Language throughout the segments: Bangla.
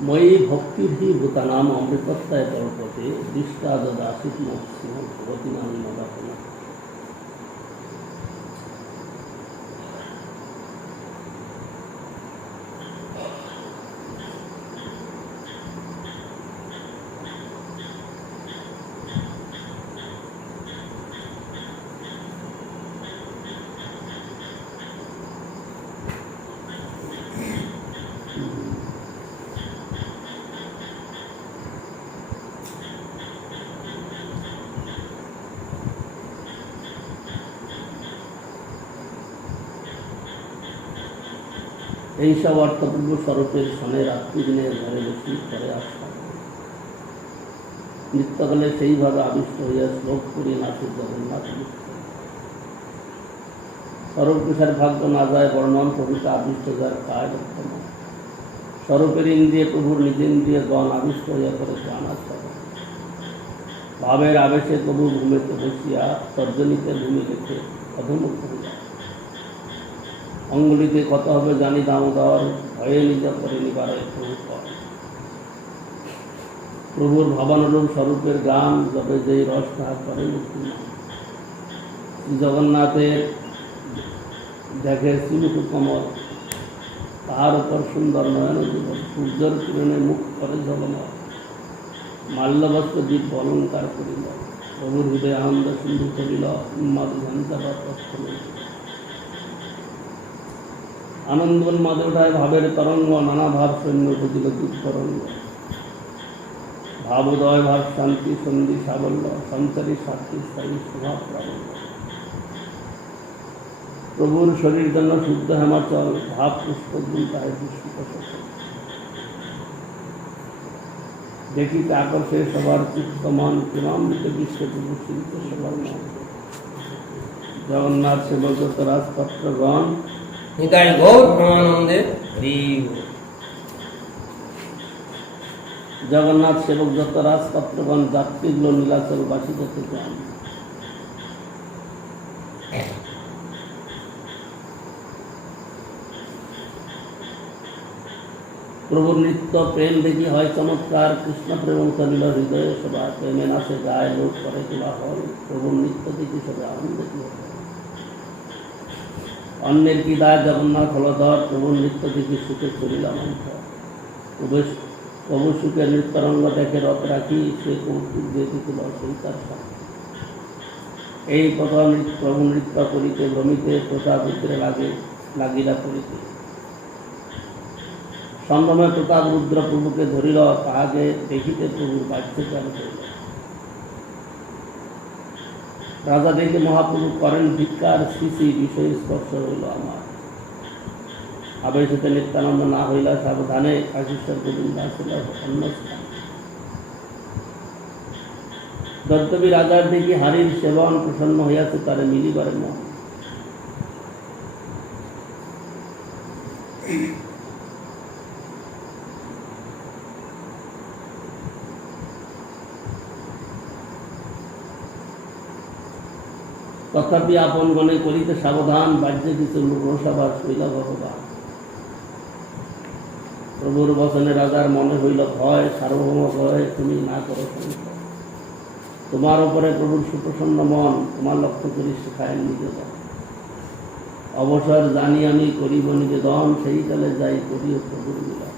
मयि भक्तिर्हि भूतानाम अमृतत्वाय कल्पते दृष्टा ददासीत् मोक्षं भवति नाम मदापना। এইসব অর্থপূর্ব স্বরূপের সনে রাত্রিদিনের ঘরে বসি করে আসতাম। নিত্যকালে সেইভাবে আবিষ্ট হইয়া শ্লোক করি নাচে জগন্নাথ স্বরূপের ভাগ্য না যায় বর্ণন প্রভুকে আবিষ্ট যার কাজ উত্তম। স্বরূপের ইন্দ্রিয়ে প্রভুর নিজেন্দ্রিয় গণ আবিষ্ট হইয়া করে প্রাণ আশ্রয়। ভাবের আবেশে প্রভু ভূমিতে বসিয়া তর্জনীতে ভূমি রেখে অধমুখ হইয়া অঙ্গুলিতে কত হবে জানি দামোদর ভয়ে নিজ করে নিবারে প্রভু করে। প্রভুর ভাবানুরূপ স্বরূপের গান যবে যেই রস তাহা করে মুক্তি। জগন্নাথের দেখে শ্রীমুখ কমল, তাহার উপর সুন্দর নয়ন জীবন সূর্যের কিরণে মুখ করে জগমল। মাল্যবস্ত্র দীপ অলঙ্কার করিল, প্রভুর হৃদয় আনন্দ সিন্ধু করিল। উন্মাদ ঘণ্টা বা তৎক্ষণ আনন্দন মাঝে ওঠায় ভাবের তরঙ্গ, নানা ভাব সৈন্য বুঝিল দুঃতরঙ্গ। ভাবোদয় ভাব শান্তি সন্ধি সাবল্য, সঞ্চারী সাক্ষী স্থায়ী স্বভাব প্রাবল্য। প্রভুর শরীর জন্য শুদ্ধ হেমাচল, ভাব পুষ্পগুণ তাই পুষ্পিত সফল। দেখিতে আকর্ষে সবার চিত্তমান, প্রেমামৃতে বিশ্বে প্রভু শিল্প সবার মন। জগন্নাথ সেবক রাজপত্রগণ নিতাই গৌর প্রেমানন্দে হরি। জগন্নাথ সেবক যত রাজপত্রগণ, যাত্রীগুলো নীলাচল বাসী যত যান। প্রভুর নৃত্য প্রেম দেখি হয় চমৎকার, কৃষ্ণ প্রেম চলিল হৃদয়ে সভা। প্রেমে নাচে গায়ে লোক করে তোলা হয়, প্রভুর নৃত্য দেখি সবে আনন্দ কি হয়। অন্যের কি দায় জগন্নাথ হলধর, প্রভুর নৃত্য দেখি সুখে চলিলাম অন্তর। প্রভু সুখে নৃত্যরঙ্গ দেখে রথ রাখি, সে কৌতুক দেখিছিল সৈতার সাথে। এই প্রথম প্রভু নৃত্য করিতে ভ্রমিতে, প্রতাপরুদ্রে লাগিলা করিতে। সম্ভ্রমে প্রতাপরুদ্র প্রভুকে ধরিল, তাহাকে দেখিতে প্রভুর বাহ্যচার হইল। রাজা দেখে মহাপ্রভু করেন ধিক্কার, শ্রী বিষয় স্পর্শ হইল আমার। আবেশিতে নিত্যানন্দ না হইলা সাবধানে, কাশীশ্বর গোবিন্দ আসিল অন্য স্থান। দত্তবী রাজার দেখি হারির সেবন, প্রসন্ন হইয়াছে তারে মিলিবারে মন। তথাপি আপন গণে করিতে সাবধান, বাহ্যে কিছু রোষাবাস হইল ভগবান। প্রভুর বচনে রাজার মনে হইল ভয়, সার্বভৌম ভয় তুমি না করো সংশয়। তোমার উপরে প্রভুর সুপ্রসন্ন মন, তোমার লক্ষ্য করি শেখায় নিবেদন। অবসর জানি আমি করিব নিবেদন, সেই কালে যাই করিও প্রভুর মিলন।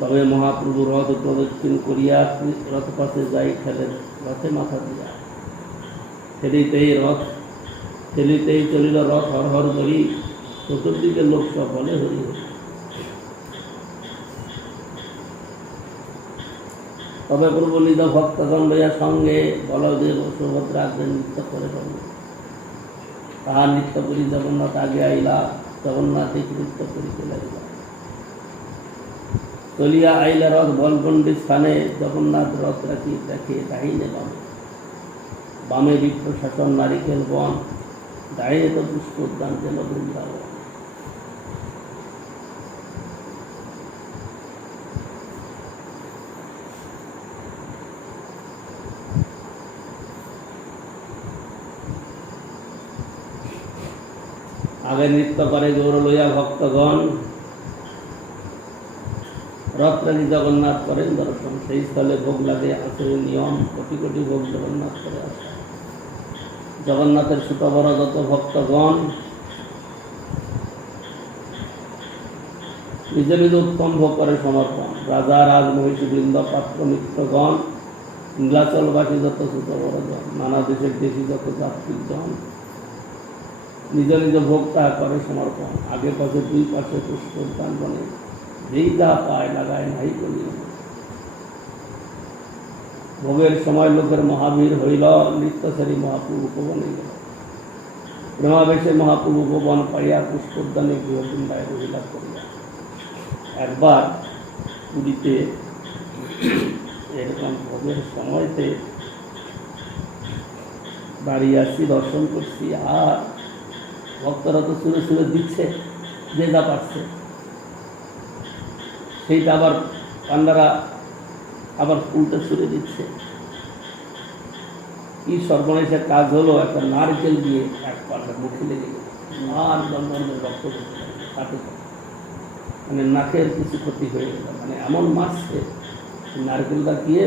তবে মহাপ্রভু রথ প্রদক্ষিণ করিয়া রথ পাশে যাই ঠেলে রথে মাথা দিয়া। ঠেলিতেই চলিল রথ হর হর করি, চতুর্দিকে লোক সব বলে হরি হরি। তবে প্রভু নিজ ভক্তগণ লইয়া সঙ্গে, বলদেব সুভদ্রা নৃত্য করে সঙ্গে। তাহার নৃত্য করি জগন্নাথ আগে আইলা, জগন্নাথ এই নৃত্য করিতে লাগিলা। চলিয়া আইলা রথ বলগণ্ডী স্থানে, জগন্নাথ রথ রাখি দেখে দাহিনে বামে। বামে বিপ্র শাসন নারিকেল বন, দাঁড়িয়ে তো পুষ্প উদ্যান যেন বৃন্দাবন। আগে নৃত্য করে গৌর লইয়া ভক্তগণ, রথরাজি জগন্নাথ করেন দর্শন। সেই স্থলে ভোগ লাগে, আচারের নিয়ম, কোটি কোটি ভোগ জগন্নাথ করে আসে। জগন্নাথের ছোট বড় যত ভক্তগণ নিজ নিজ উত্তম ভোগ করে সমর্পণ। রাজা রাজমহিষী বৃন্দ, পাত্র মিত্রগণ, নীলাচলবাসী যত ছোট বড় জন, নানা দেশের দেশি যত যাত্রীক জন নিজ নিজ ভোগটা করে সমর্পণ। আগে পাশে দুই পাশে পুষ্পদান বনে, যেই যা পায় লাগায় নাই করি। ভোগের সময় লোকের মহাবীর হইল, নৃত্যচারী মহাপ্রভু উপবনে গেল। প্রেমাবেশে মহাপ্রভু উপবন পাইয়া পুষ্পোদ্যানে গৃহকুণ্ডায় রহিলা করিয়া। একবার পুরীতে এরকম ভোগের সময়তে দাঁড়িয়ে আসছি, দর্শন করছি, আর ভক্তরা তো সুরে সুরে দিচ্ছে, যে যা পাচ্ছে। সেইটা আবার পান্ডারা আবার উল্টে সুরে দিচ্ছে। কি সর্বনেশের কাজ হলো, একটা নারকেল দিয়ে এক পান্ডার মুখে লেগে গেল, আর দণ্ডের রক্ত কাটে, মানে নাকের কিছু ক্ষতি হয়ে গেল। মানে এমন মারছে, নারকেলটা গিয়ে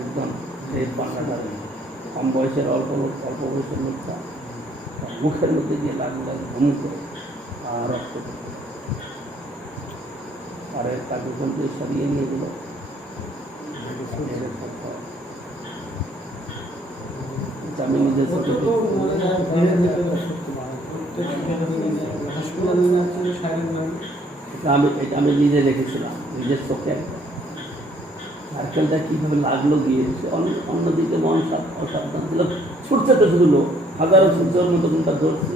একদম সেই পান্ডাটা কম বয়সের অল্প বয়সের লোকটা মুখের মধ্যে গিয়ে লাগলো, ঘুম করে আর রক্ত পড়ে। আর তাকে ওখান থেকে সরিয়ে নিয়ে গেল। আমি নিজের চোখে এটা আমি নিজে দেখেছিলাম, নিজের চোখে। নারকেলটা কীভাবে লাগলো গিয়ে, সে অন্যদিকে মন অসাবধান ছিল, ছুটছে তো শুধু লোক, হাজারো সূর্যের মতো কোনটা ধরছে।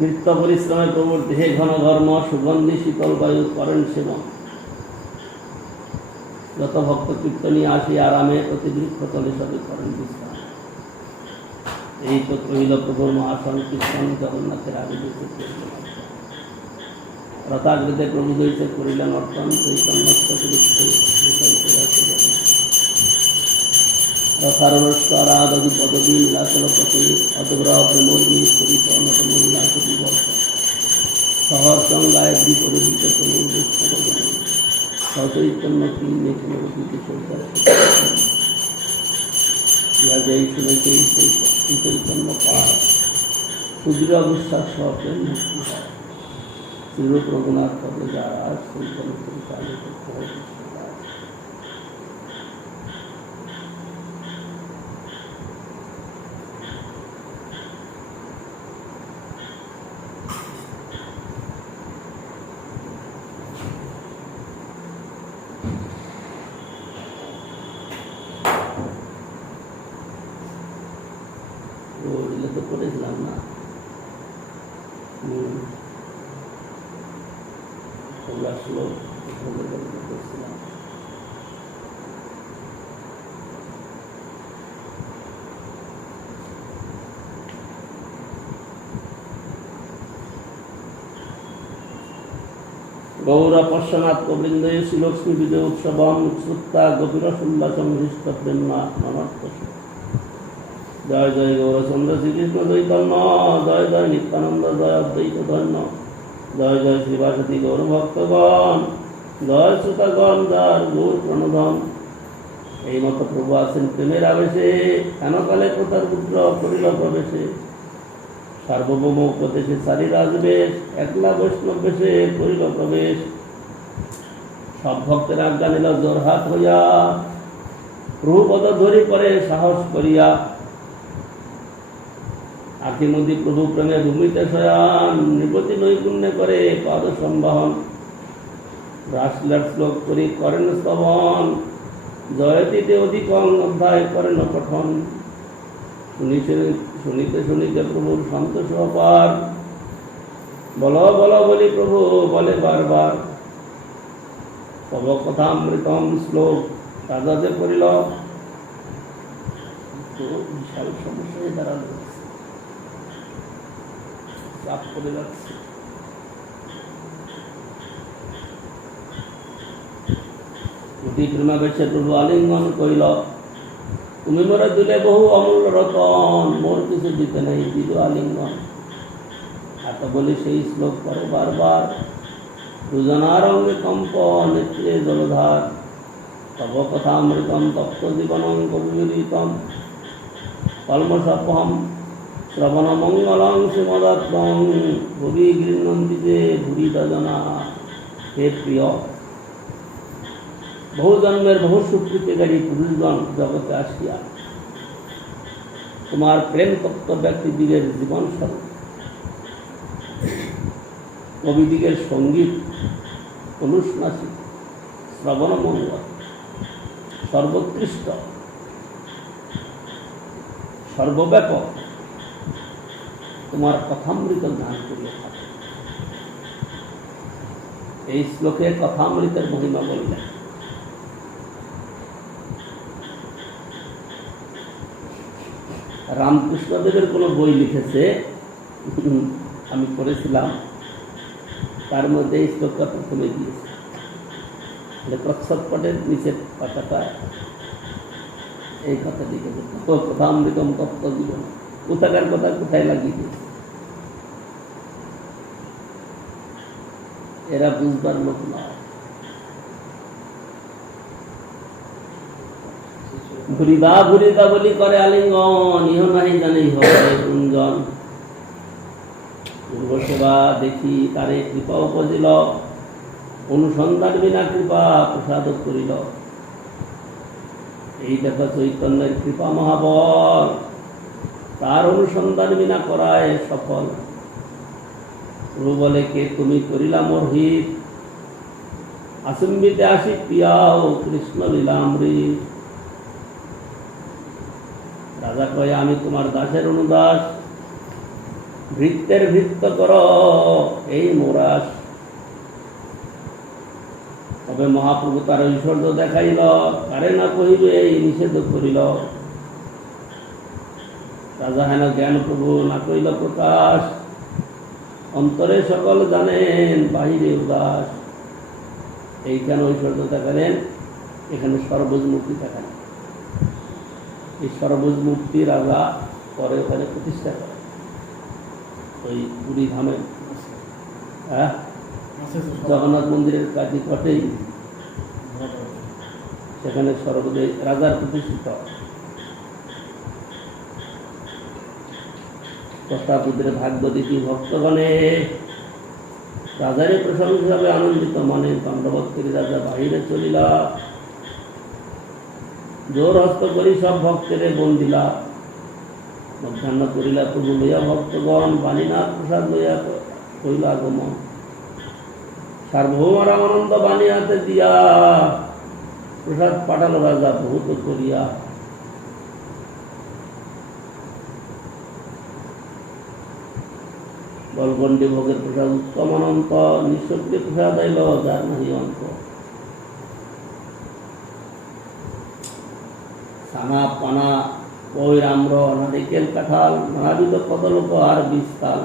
নিত্য পরিশ্রমের প্রবর দেহে ঘন ধর্ম, সুগন্ধি শীতল বায়ু করেন সেবন। যত ভক্ত কীর্তনী আসি আরামে, অতি বৃক্ষ তলে সবে করেন বিশ্রাম। এই তো কহিল প্রভুর মহাসংকীর্তন, জগন্নাথের আগে দিয়েছে রথাগ্রতে প্রভু হইতে করিলেন অর্পণ। চৈতন্য রথারস্বরাদি পদবী লীলাচলপতি, অদগ্রহ প্রেমী পরিত নটমূল্লাস বিবর্ত। শহর সঙ্গায় বিপরীত তনুর দুঃখ সচৈতন্য তিন মেঘনবতীতে ইহা যেই শুনেছেই সেই চৈতন্য পায়, সুদৃঢ় বিশ্বাস প্রেম মুক্তি হয়। শ্রীরূপ রঘুনাথ পদে যারা চৈতন্য পরিচালিত তো করেছিলাম না, আসলো করছিলাম। গৌর পশ্চাৎ গোবিন্দ শ্রীলক্ষ্মী বিজয় উৎসবম শ্রুতা গভীর সুল্লাসম হৃষ্ট প্রেমা নমস্ত। জয় জয় গৌরচন্দ্র শ্রীকৃষ্ণ চৈতন্য, জয় জয় নিত্যানন্দ, জয় অদ্বৈত ধন্য, জয় জয় শ্রীবাসতী গৌর ভক্তগণ, জয় শ্রোতাগণ যার গৌর প্রণধন। এই মতো প্রভু আছেন প্রেমের আবেশে, হেনকালে কোথার পুত্র করিল প্রবেশে। সার্বভৌম উপদেশে সারি রাজবেশ, একলা বৈষ্ণব বেশে করিল প্রবেশ। সব ভক্তের আজ্ঞা নিল জোরহাত হইয়া, প্রভুপদ ধরি করে সাহস করিয়া। আখিমুদি প্রভু প্রেমে ভূমিতে শয়ান, নিপতি নৈপুণ্যে করে পদ সম্বাহন। রাসলীলার শ্লোক করি করেন স্তবন, জয়তীতে অধিকং অধ্যায় করেন পঠন। শুনিতে শুনিতে প্রভুর সন্তোষ অপার, বল বল বলি প্রভু বলে বারবার। তব কথামৃতম শ্লোক রাজাতে পড়িল, তো বিশাল সমস্যায় দাঁড়ালো, চাপ করে যাচ্ছে। অতি প্রেমাবেশে প্রভু আলিঙ্গন করিল, তুমি মোরে দিলে বহু অমূল্য রতন, মোর কিছু দিতে নেই দিল আলিঙ্গন। বলি সেই শ্লোক করে বারবার। দুজনার অঙ্গে কম্প নেত্রে জলধার, তব কথামৃতম তপ্ত জীবনং কবিরীতম, কলমশপহম শ্রবণ মঙ্গলং শ্রীমদত্তং, ভুবি গৃহ্ণন্দিতে ভুরি দজনা। হে প্রিয়, বহু জন্মের বহু সুকৃতিকারী পুরুষগণ জগতে আসিয়া তোমার প্রেম তত্ত্ব ব্যক্তিদিগের জীবন স্বরূপ, কবিদিগের সঙ্গীত অনুষ্ণাসী শ্রবণ মঙ্গল সর্বোৎকৃষ্ট সর্বব্যাপক তোমার কথামৃত জ্ঞান করিয়া থাকে। এই শ্লোকে কথামৃতের মহিমা বললেন। রামকৃষ্ণদেবের কোনো বই লিখেছে, আমি পড়েছিলাম, তার মধ্যে এই শ্লোকটা প্রথমে দিয়েছে। প্রচ্ছদপটের নিচের কথাটা এই কথা লিখেছে, কথামৃতম তত্ত্ব জীবন। কোথাকার কথা কোথায় লাগিয়ে দিয়েছে, এরা বুঝবার লোক নয়। ভুরিদা ভুরিদা বলি করে আলিঙ্গন, ইহ নাহি জানি হয় গুঞ্জন। পূর্বসেবা দেখি তারে কৃপা উপজিল, অনুসন্ধান বিনা কৃপা প্রসাদ করিল। এই দেখো চৈতন্যের কৃপা মহাবল, তার অনুসন্ধান বিনা করায় সফল। প্রভু বলে কে তুমি করিলা মোর হিত, আসম্বিতে আসি প্রিয়াও কৃষ্ণ লীলামৃত। রাজা কয় আমি তোমার দাসের অনুদাস, ভৃত্যের ভৃত্য কর এই মোরাস। তবে মহাপ্রভু তার ঐশ্বর্য দেখাইল, কারে না কহিবে এই নিষেধ করিল। রাজা হেন জ্ঞান প্রভু না কইল প্রকাশ, অন্তরে সকল জানেন বাহিরে উদাস। এইখানে ঐশ্বর্য দেখালেন, এখানে সর্বজ মূর্তি দেখালেন। এই সর্বজ মূর্তি রাজা পরে ওখানে প্রতিষ্ঠা করে, ওই পুরী ধামে, হ্যাঁ, জগন্নাথ মন্দিরের কাছে ঘটেই সেখানে সর্বজয় রাজার প্রতিষ্ঠিত। কষ্টাপুত্রের ভাগ্য দেখি ভক্তগণে, রাজারই প্রশংসাবে আনন্দিত মনে দণ্ডবোধ করি রাজা বাহিরে চলিলা। জোর হস্ত করি সব ভক্তেরে বন্দিলা, মধ্যাহ্ন করিলা প্রভু লইয়া ভক্তগণ, বাণীনাথ প্রসাদ লইয়া কইল আগমন। সার্বভৌম রামানন্দ বাণী হাতে দিয়া, প্রসাদ পাঠালো রাজা বহুত করিয়া। বলগণ্ডী ভোগের প্রসাদ উত্তম অনন্ত, নিঃশক্তি প্রসাদ আইল যার নাহি অন্ত। সানা পানা ওই রাম্র নারিকেল কাঁঠাল, নানাবিধ কদলোক আর বীজতাল।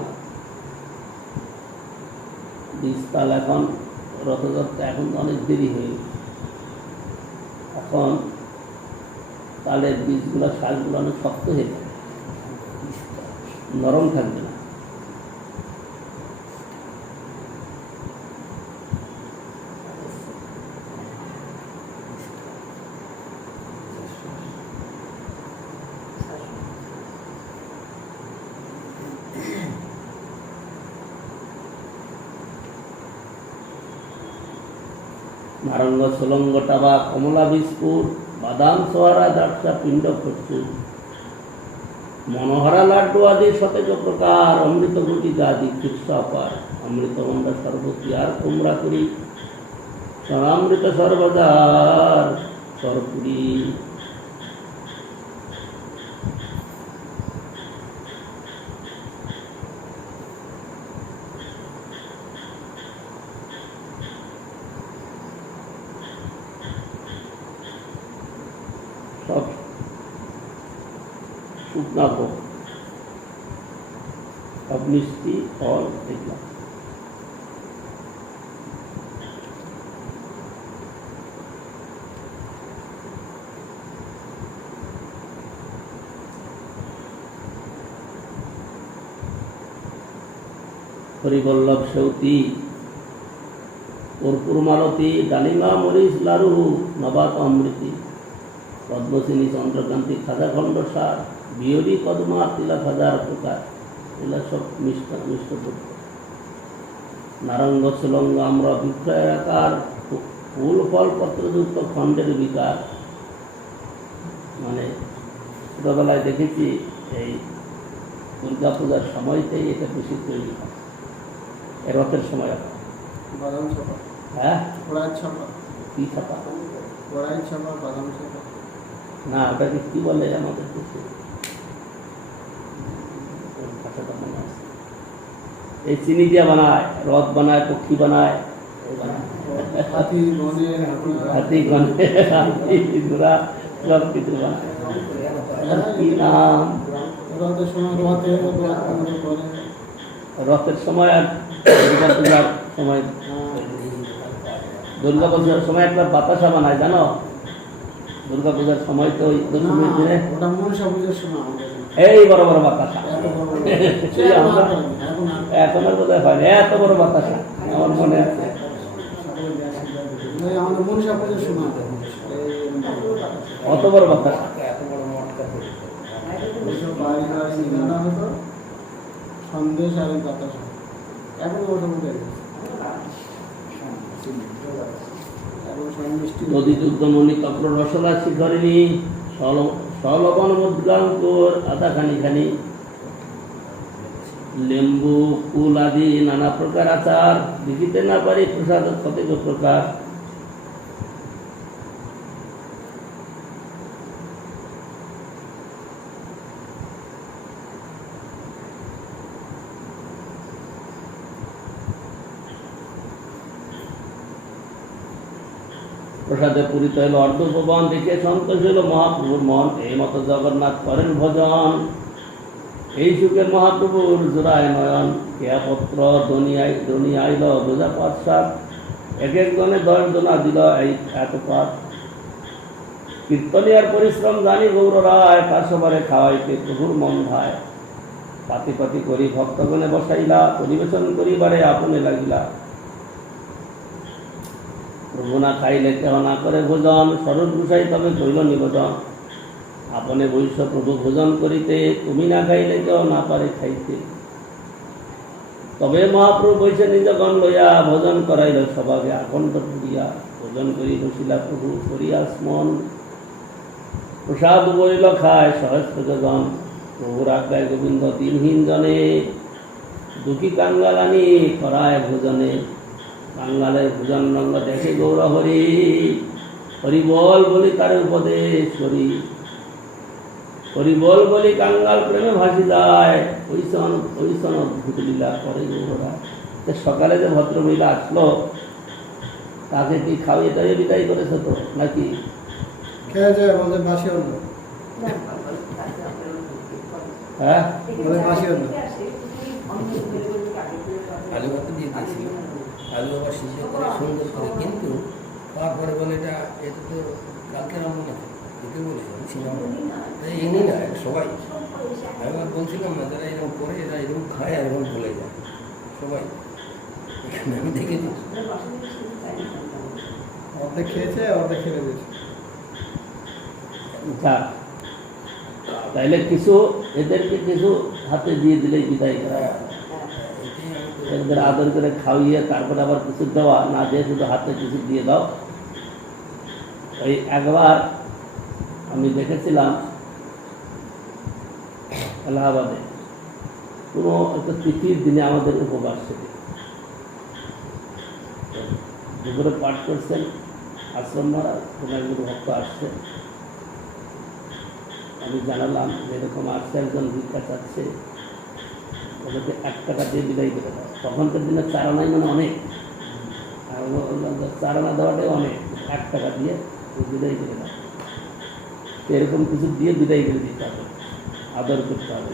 বীজতাল এখন রথযাত্রা, এখন তো অনেক দেরি হয়ে গেছে। এখন তালের বীজগুলো শাকগুলো অনেক শক্ত হয়ে যাবে, নরম থাকবে না। নারঙ্গ সোলঙ্গ টাবা কমলা বিস্কুট, বাদাম সোয়ারা দ্রাক্ষা পিণ্ড প্রচুর, মনোহরা লাড্ডু আদি সতেজ প্রকার, অমৃত গুটিকা আদি কৃষ্ণাপার। অমৃত মন্ডা সর্বতী আর কুমড়া করি, সরামৃত সর্বদার সরপুরি। সব শুকনা ভোগ, সব মিষ্টি ফল দেখলাম। হরিবল্লভ সেউতি কর্পূর মালতী ডালিমা মরিচ লারু নবাত অমৃতি পদ্মশ্রেণী চন্দ্রকান্তি খাজা খণ্ড সার বিহরি কদমা তিলা খাজার প্রকার এগুলো সব মিষ্ট দ্রব্য। নারঙ্গ সুলঙ্গ আমরা বিক্রয়ের আকার ফুল ফল পত্রযুক্ত খণ্ডের বিকার। মানে ছোটবেলায় দেখেছি এই দুর্গা পূজার সময়তেই এটা বেশি তৈরি হয়, এই রথের সময়। বাদাম ছাপা, হ্যাঁ, কড়াই ছাপা, কি ছাপা? কড়াই ছাপা, বাদাম ছাপা। না, ওটাকে কি বলে আমাদের দেশে? ওই ভাষাটা মনে আছে। এই চিনি দিয়া বানায়, রথ বানায়, পক্ষী বানায়, হাতি বনে হাতি গনে, হাতি ঘোড়া সব কিছু বানায়। আর কি নাম? রথের সময় রথে করে রথের সময় আর দুর্গা পূজার সময়। দুর্গা পূজার সময় একটা বাতাসা বানায়, জানো? দুর্গা পূজার সময় তো ওই দশমীর দিনে ওটা মনসা পুজোর সময় আমাদের এই বড় বড় বাতাসা। এত বড় বড়। সেই আমরা এখন আর এখন আর বোধহয় হয় না, এত বড় বাতাসা আমার মনে আছে। ওই আমাদের মনসা পুজোর সময় অত বড় বাতাসা। এত বড় মটকা করে এইসব বাড়ি বাড়ি নিরানা হতো, সন্দেশ আর এই বাতাসা। এখন ওটা উঠে গেছে। এখন সব মিষ্টি নদী যুদ্ধমণি তপ্র রসলা শিখরিণী সলবন মুদ্রাঙ্কুর আধা খানি খানি লেম্বু কুল আদি নানা প্রকার আচার দেখিতে না পারি প্রসাদ কতক প্রকার। প্রসাদে পূরিত হইল অর্ধভুবন, দেখে সন্তোষ হইল মহাপ্রভুর মন। এই মতো জগন্নাথ করেন ভজন, এই সুখের মহাপ্রভুর জোড়ায় নয়ন। কেয়াপত্র দনি আইল রোজা ৫-৭, এক একজনে ১০ জনা দিল এই এত পাত। কীর্তনিয়ার পরিশ্রম জানি গৌর রায়, তার সবারে খাওয়াইতে প্রভুর মন ভাই। পাতি পাতি করি ভক্তগণে বসাইলা, পরিবেশন করিবারে আপনে লাগিলা। প্রভু না খাইলে কেহ না করে ভোজন, শরৎ গুসাই তবে কইল নিবেদন। আপনে বৈশ্য প্রভু ভোজন করিতে, তুমি না খাইলে কেহ না পারে খাইতে। তবে মহাপ্রভু বৈশে নিজগণ লইয়া, ভোজন করাইল সবাকে আকণ্ঠ পুরিয়া। ভোজন করি বসিলা প্রভু করিয়া স্মরণ, প্রসাদ বইল খায় সহস্রজন। প্রভুর আজ্ঞায় গোবিন্দ দিনহীন জনে, দুঃখী কাঙ্গাল আনি করায় ভোজনে। কাঙ্গালের ভোজন রঙ্গ দেখে গৌর হরি, হরি বল বলি তার উপদেশ করি। হরি বল বলি কাঙ্গাল প্রেমে ভাসি যায়, ওইসন অদ্ভুত লীলা করে গৌররা। সকালে যে ভদ্রমহিলা আসলো, তাকে কি খাওয়িয়ে টাইয়ে বিদায় করেছে তো নাকি? খেয়ে যায় আমাদের বাসি অন্য, হ্যাঁ, আমাদের বাসি অন্য। আলু ভাত দিয়ে দিয়েছিল, আলু আবার সিদ্ধ করে সুন্দর করে, কিন্তু খাওয়ার পরে বলে এটা তো কালকে রান্না না, একে বলে এমনি না সবাই। আমি আবার বলছিলাম না, যারা এরকম করে এরা এরকম খায় আর এরকম বলে যায় সবাই। এখানে আমি দেখেছি অর্ধেক খেয়েছে, অর্ধেক খেলে দিয়েছে। যাক, তাইলে কিছু এদেরকে কিছু হাতে দিয়ে দিলেই বিদায় করা হয়। এদের আদর করে খাওয়িয়ে তারপরে আবার কিছু দেওয়া না দিয়ে শুধু হাতে কিছু দিয়ে দাও। এই একবার আমি দেখেছিলাম এলাহাবাদে, কোনো একটা তিথির দিনে আমাদের উপবাস ছিল। দুপুরে পাঠ করছেন আশ্রম মহারাজ, কোনো একজন ভক্ত আসছে। আমি জানালাম যেরকম আসছে একজন ভিক্ষা চাচ্ছে, ওদেরকে 1 টাকা দিয়ে বিদায় করে দাও। তখনকার দিনে চারানাই মানে অনেক, আর চারানা দেওয়াটাই অনেক। 1 টাকা দিয়ে বিদায় করে দাও। এরকম কিছু দিয়ে বিদায় করে দিতে হবে, আদর করতে হবে।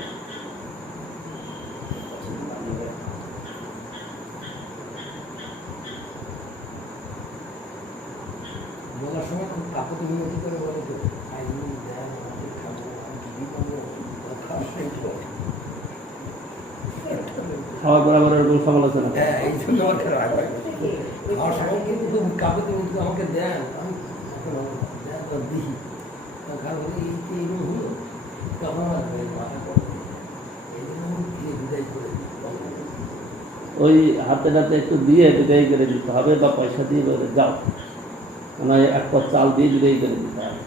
বলার সময় খুব আপত্তি বিনতি করে বলে তো আইনি দেয় আমাদের খাবো, আমি দিদি পাবো, খাওয়ার খাওয়া বরাবর এরকম সমালোচনা করে। হ্যাঁ, এই জন্য আমাকে রাগ হয়। খাওয়ার সময় কিন্তু খুব কাপে তুমি যদি আমাকে দেন, আমি দেন তো দিই। খাওয়া বলে এই কি এরকম হলো? তখন আমার মাথা পড়ে। এই জন্য আমি দিয়ে বিদায় করে দিই। ওই হাতে হাতে একটু দিয়ে বিদায় করে দিতে হবে, বা পয়সা দিয়ে বলে যাও, মানে এক পথ চাল দিয়ে বিদায় করে দিতে হবে।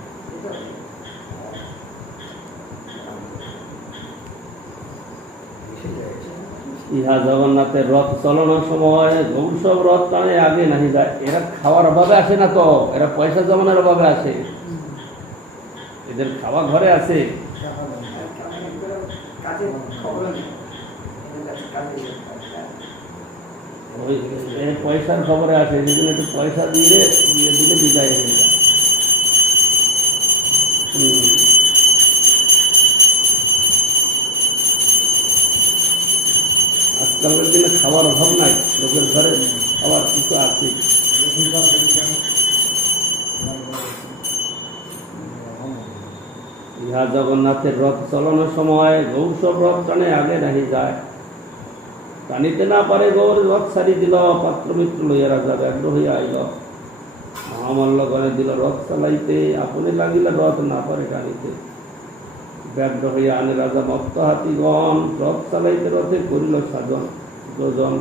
ইহা জগন্নাথের রথ চলানোর সময় গৌর সব রথ টানে আগে নাহি যায়। এরা খাওয়ার অভাবে আসে না তো, এরা পয়সা জমানোর অভাবে আসে। এদের খাওয়া ঘরে আছে। ওই এর পয়সার খবরে আসে, যেদিন একটু পয়সা দিয়ে দিলে বিদায় হয়ে যায়। আজকালকার দিনে খাওয়ার অভাব নাই, লোকের ঘরে খাওয়ার কিছু আছে। ইহা জগন্নাথের রথ চলানোর সময় গৌর সব রথ টানে আগে নাহি যায়। টানিতে না পারে গৌর রথ ছাড়ি দিল, পাত্র মিত্র লইয়া রাজা ব্যগ্র হইয়া আইল। মহামাল্যগণে দিল রথ চালাইতে, আপনি লাগিল রথ না পারে টানিতে। ব্যগ্র হইয়া আনে রাজা মত্ত হাতিগণ, রথ চালাইতে রথে করিল সাজন যোজন।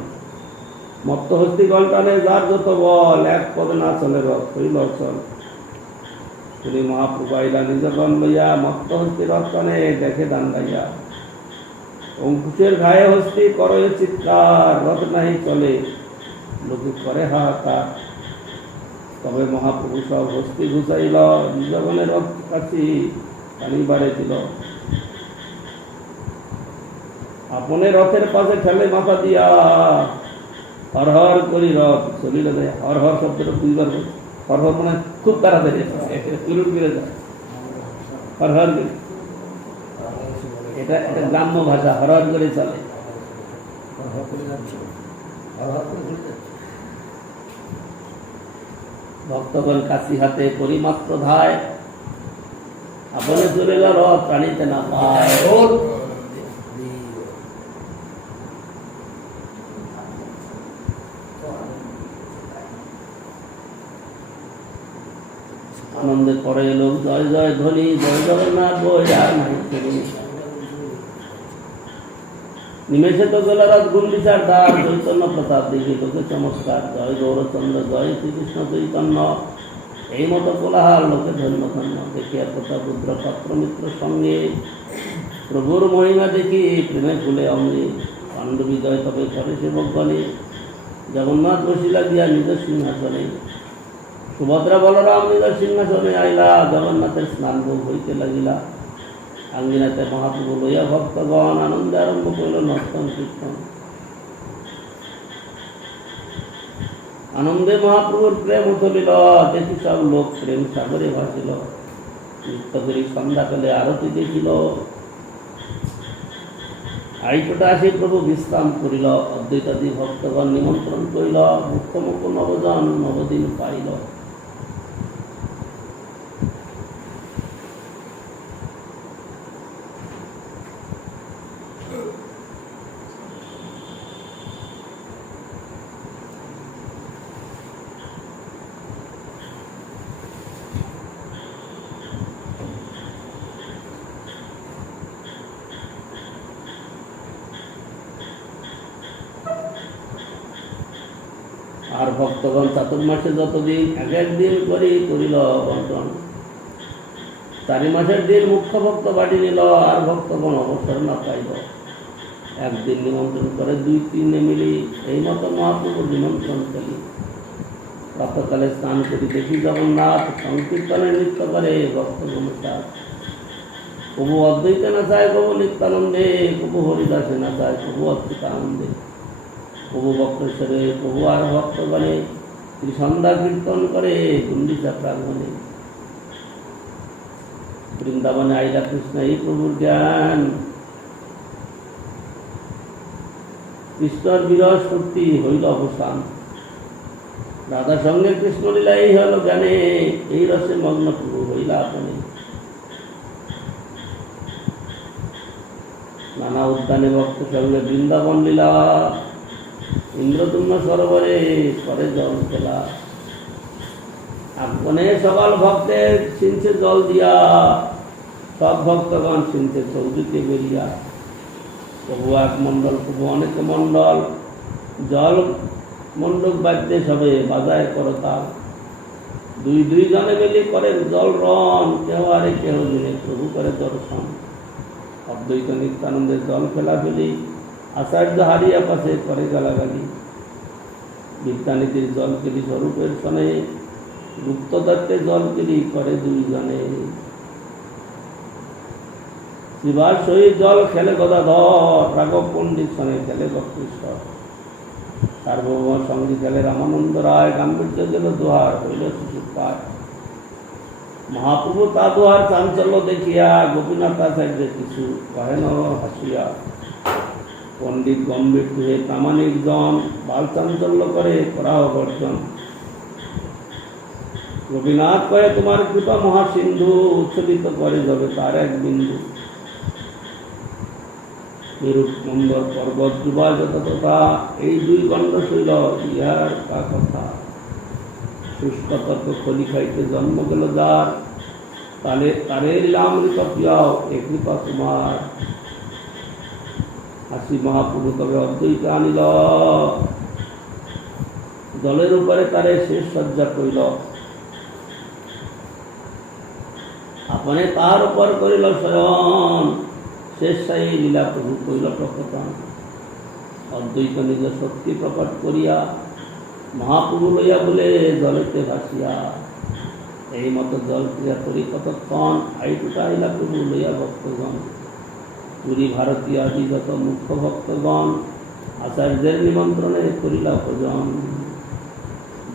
মত্ত হস্তিগণ টানে যার যত বল, এক পদে না চলে রথ হইল চল। তিনি মহাপ্রভু আইলা নিজগণ লইয়া, মত্ত হস্তি রথ টানে দেখে দান্ডাইয়া। অঙ্কুশের ঘায়ে হস্তি করে চিৎকার, রথ নাহি চলে লোকে করে হাহাকার। তবে মহাপ্রভু সব হস্তি ঘুচাইল, নিজগণের রথ কাছি টানিবারে দিল। আপনে রথের পাশে ঠেলে মাথা দিয়া, হর হর করি রথ চলিল যায়। হর হর শব্দটা দুইবার, হর হর মানে খুব তাড়াতাড়ি ফিরে যায়, হর হর করে। এটা একটা গ্রাম্য ভাষা, হর হর করে চলে। ভক্তগণ কাশি হাতে পরিমাত্র ধায়, আপনি চলে গেল রথ টানিতে না পায়। আনন্দে করে লোক জয় জয় ধ্বনি, জয় জগন্নাথ বই আর নাই শুনি। নিমেষে তো গেল রথ গুন্ডিচার দ্বার, চৈতন্য প্রতাপ দেখি লোকে চমৎকার। জয় গৌরচন্দ্র, জয় শ্রীকৃষ্ণ চৈতন্য, এই মতো কোলাহাল লোকে ধন্য ধন্য। দেখিয়া প্রতাপ রুদ্র পাত্র মিত্র সঙ্গে, প্রভুর মহিমা দেখি প্রেমে ফুলে অঙ্গে। পাণ্ডবী জয় তবে করে সেবকগণে, জগন্নাথ বসিলা দিয়া নিজ সিংহাসনে। সুভদ্রা বলরাম নিজ সিংহাসনে আইলা, জগন্নাথের স্নান ভোগ হইতে লাগিলা। আঙ্গিনাতে মহাপ্রভু লইয়া ভক্তগণ, আনন্দে আরম্ভ করিল নর্তন কীর্তন। আনন্দে মহাপ্রভুর প্রেম উথলিল, দেখি সব লোক প্রেম সাগরে ভাসিল। নৃত্য করি সন্ধ্যাকালে আরতি দেখিল, আড়িটোটা আসি প্রভু বিশ্রাম করিল। অদ্বৈতাদি ভক্তগণ নিমন্ত্রণ করিল, মুখ্যমুখ নবজন নবদিন পাইল। আর ভক্তগণ চাতুর্মাসে যতদিন এক একদিন করে করিল বন্টন। 4 মাসের দিন মুখ্য ভক্ত বাড়ি নিল, আর ভক্তগণ অবসর না পাইল। একদিন নিমন্ত্রণ করে 2-3 মিলি, এই মতো মহাপ্রভুর নিমন্ত্রণ করি। প্রাতকালে স্নান করি দেখি জগন্নাথ, সংকীর্তনে নৃত্য করে ভক্তগণ সাথ। প্রভু অদ্বৈতে না চায় প্রভু নিত্যানন্দে, প্রভু হরিদাসে না চায় প্রভু অদ্বৈত আনন্দে। প্রভু বক্রেশ্বরে প্রভু আর ভক্তগণে, ত্রিসন্ধ্যা কীর্তন করে গুন্ডিচা প্রাঙ্গণে। বৃন্দাবনে আইলা কৃষ্ণ এই প্রভুর জ্ঞান, কৃষ্ণর বিরহ স্ফূর্তি হইল অবসান। রাধা সঙ্গে কৃষ্ণলীলা এই হল জ্ঞানে, এই রসে মগ্ন প্রভু হইলা আপনে। নানা উদ্যানে ভক্ত সঙ্গে বৃন্দাবন লীলা, ইন্দ্রতুম্ন সরোবরে করে জল খেলা। আগমনে সকাল ভক্তের ছিনছে জল দিয়া, সব ভক্তগণ ছিনছে চৌদিকে বেরিয়া। প্রভু এক মণ্ডল, প্রভু অনেক মণ্ডল, জল মণ্ডক বাদ্যে সবে বাজায় করতাল। দুই দুই জনে মিলি করে জল রন, কেহ আরে কেহ দিনে প্রভু করে দর্শন। অদ্বৈত নিত্যানন্দের জল ফেলা ফেলি, আচার্য হারিয়া পাশে করে গালাগালি। বিদ্যানীতির জল কেলি স্বরূপের সনে, গুপ্ত দত্তের জল কেলি করে দুইজনে। শিবার সহিত জল খেলে গদাধর, রাঘব পণ্ডিত সনে খেলে বক্রেশ্বর। সার্বভৌম সঙ্গী খেলে রামানন্দ রায়, গাম্ভীর্য গেল দোহার হইল শিশুর পায়। মহাপ্রভু তা দোহার চাঞ্চল্য দেখিয়া, গোপীনাথ আচার্য কিছু কহেন হাসিয়া। পণ্ডিত গম্ভীর হয়ে প্রামাণিক জন, বাল চাঞ্চল্য করে করাও বর্জন। গোপীনাথ কয়ে তোমার কৃপা মহাসিন্ধু, উচ্ছলিত করে যাবে তার এক বিন্দু। এরূপ মন্দর পর্বত যুবা যত তথা, এই দুই গণ্ডশৈল ইহার কা কথা। শুষ্ক তত্ত্ব খলি খাইতে জন্ম গেল যার, তারে লীলামৃত পিয়াও এ কৃপা তোমার। হাসি মহাপ্রভু তবে অদ্বৈত আনিল, জলের উপরে তারে শেষ সজ্জা করিল। আপনে তার উপর করিল শয়ন, শেষ সাই লীলা প্রভু করিল প্রকটন। অদ্বৈত নিজ শক্তি প্রকট করিয়া, মহাপ্রভু লইয়া বলে জলেতে ভাসিয়া। এই মতো জল ক্রিয়া করি কতক্ষণ, আইটুটা আইলা প্রভু লইয়া ভক্তগণ। পুরী ভারতীয় আদি যত মুখ্য ভক্তগণ, আচার্যের নিমন্ত্রণে করিলা ভোজন।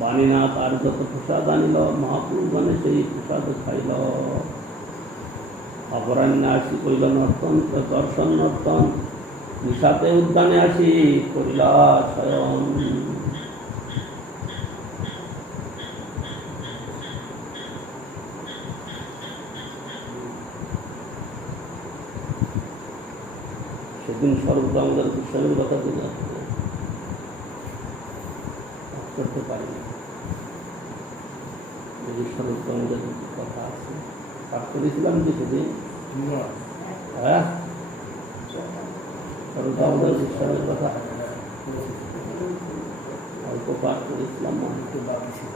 বাণীনাথ আর যত প্রসাদ আনিল, মহাপ্রভুগণে সেই প্রসাদ খাইল। অপরাহ্নে আসি কইল নর্তন, দর্শন নর্তন, নিশাতে উদ্যানে আসি করিলা শয়ন। সেদিন সর্বদা আমাদের কৃষ্ণের কথা বলে করতে পারি না, যদি সর্বদা আমাদের কথা আছে। পাঠ করেছিলাম যে সেদিন, হ্যাঁ সর্বদা আমাদের কৃষ্ণের কথা অল্প পাঠ করেছিলাম, অল্প বাকি ছিল।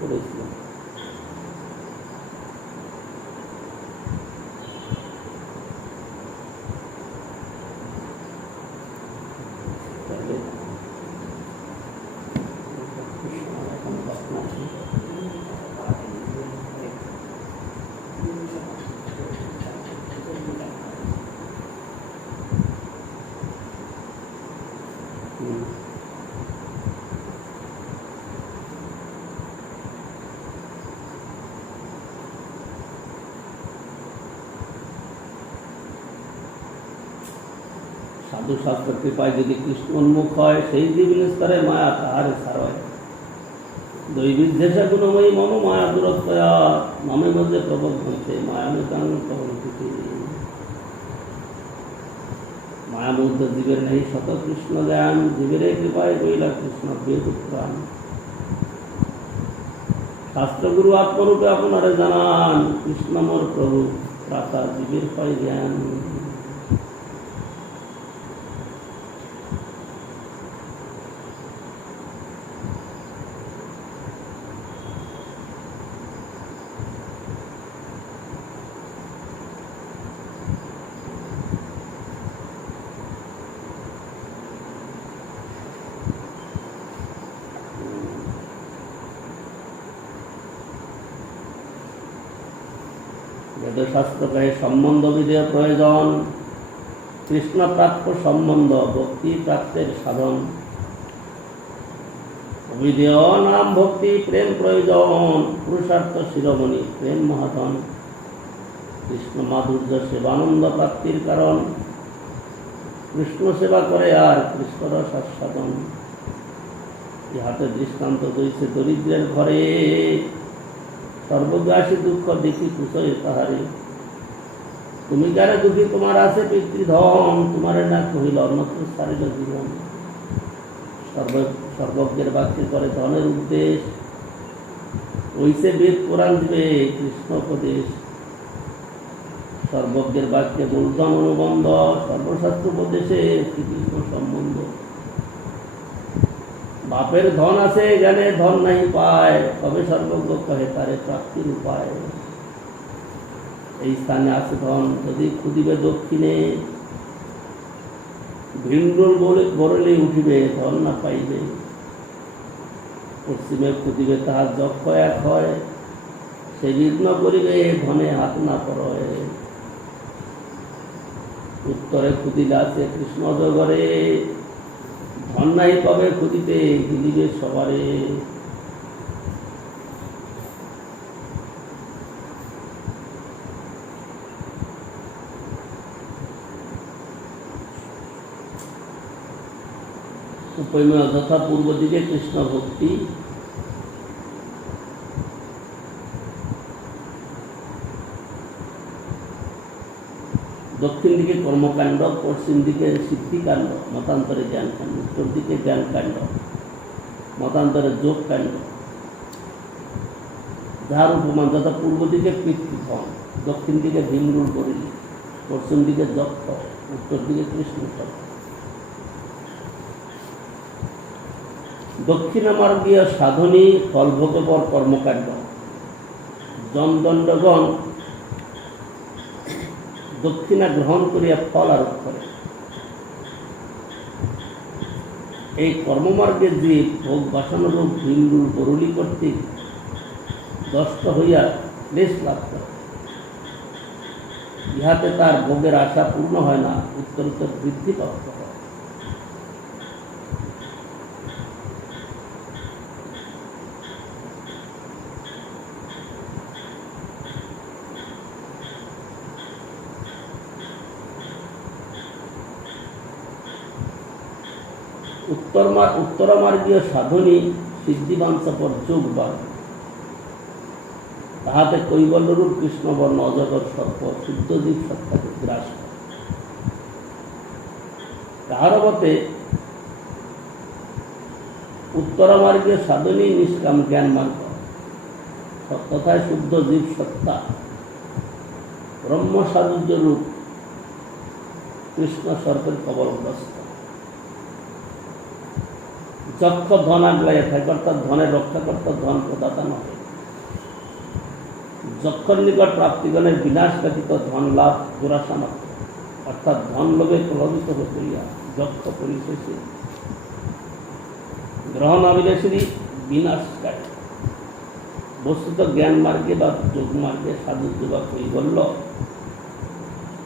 করেছিলাম। সাধু শাস্ত্র কৃপায় যদি কৃষ্ণ উন্মুখ হয়, সেই জীবন স্তরে মায়া তাহারে সারয়। দৈবিক দেশে গুণময়ী মম মায়া দূরত্বয়া, নামে মধ্যে প্রবদ্ধন্তে মায়ানুকান প্রবৃত্তি। মায়া মুগ্ধ জীবের নেই শত কৃষ্ণ জ্ঞান, জীবের কৃপায় কইলা কৃষ্ণ বেদ প্রাণ। শাস্ত্রগুরু আত্মরূপে আপনারে জানান, কৃষ্ণ মোর প্রভু প্রাতা জীবের পাই জ্ঞান। বেদশাস্ত্র কহে সম্বন্ধ বিধেয় প্রয়োজন, কৃষ্ণ প্রাপ্য সম্বন্ধ ভক্তি প্রাপ্তের সাধন। অবিধেয় নাম ভক্তি প্রেম প্রয়োজন, পুরুষার্থ শিরোমণি প্রেম মহাধন। কৃষ্ণ মাধুর্য সেবানন্দ প্রাপ্তির কারণ, কৃষ্ণ সেবা করে আর কৃষ্ণ রস আস্বাদন। ইহাতে দৃষ্টান্ত দইছে দরিদ্রের ঘরে, সর্বগ্রাসী দুঃখ দেখি কুশলে তাহারে। তুমি যারা দুঃখী তোমার আছে পিতৃধন, তোমার না কহিল অন্যত্র সারিল জীবন। সর্বজ্ঞের বাক্যে করে ধনের উদ্দেশ, ওইসে বেদ কোরআন দিবে কৃষ্ণ উপদেশ। সর্বজ্ঞের বাক্যে মূলধন অনুবন্ধ, সর্বশাস্ত্র উপদেশে শ্রীকৃষ্ণ সম্বন্ধ। বাপের ধন আছে জ্ঞানে ধন নাই পায়, তবে সর্বজ্ঞ কহে তারে প্রাপ্তির উপায়। এই স্থানে আছে ধন যদি খুঁজিবে দক্ষিণে, ভিন্ডুল বরলে উঠিবে ধন না পাইবে। পশ্চিমে খুঁজিবে তাহার যক্ষ এক হয়, সে বিঘ্ন করিবে ধনে হাত না পড়ে। উত্তরে খুঁজিলে আছে কৃষ্ণ জগরে, ধন নাই পাবে খুঁজিতে গিলিবে সবারে। উপমেয় যথা পূর্ব দিকে কৃষ্ণ ভক্তি, দক্ষিণ দিকে কর্মকাণ্ড, পশ্চিম দিকে সিদ্ধিকাণ্ড, মতান্তরে জ্ঞানকাণ্ড, উত্তর দিকে জ্ঞানকাণ্ড, মতান্তরে যোগকাণ্ড। যার উপমান যথা পূর্ব দিকে পিতৃধন, দক্ষিণ দিকে ভিমরুল বরিলি, পশ্চিম দিকে যক্ষ, উত্তর দিকে কৃষ্ণ শব্দ। দক্ষিণামার্গীয় সাধনী ফলভোগ পর কর্মকাণ্ড, জনদণ্ডগণ দক্ষিণা গ্রহণ করিয়া ফল আরোপ করে। এই কর্মমার্গের জীব ভোগ বাসনারূপ ভিমরুল বরুলি কর্তৃক দষ্ট হইয়া ক্লেশ লাভ করে। ইহাতে তার ভোগের আশা পূর্ণ হয় না, উত্তরোত্তর বৃদ্ধিপ্রাপ্ত হয়। উত্তরমার্গীয় সাধনী সিদ্ধিবাঞ্ছাপর যোগবান, তাহাতে কৈবল্যরূপ কৃষ্ণবর্ণ অজগর সর্প শুদ্ধজীব সত্তাকে গ্রাস করে। তাহার মতে উত্তরমার্গীয় সাধনী নিষ্কাম জ্ঞান মার্গ, তথায় শুদ্ধ জীব সত্তা ব্রহ্ম সাধুর্য রূপ কৃষ্ণ সর্পের কবলগ্রস্ত। যক্ষ ধন আগলাইয়া থাকে, অর্থাৎ ধনের রক্ষাকর্তা, ধন প্রদাতা নহে। যক্ষর নিকট প্রাপ্তিগণের বিনাশ ব্যতীত ধন লাভ দুরাশা মাত্র, অর্থাৎ ধন লোভে প্রভাবিত হইয়া যক্ষ পরিশেষে গ্রহণ অবিনাশী বিনাশকারী। বস্তুত জ্ঞান মার্গে বা যোগ মার্গে সাধুর্য বা কৈবল্য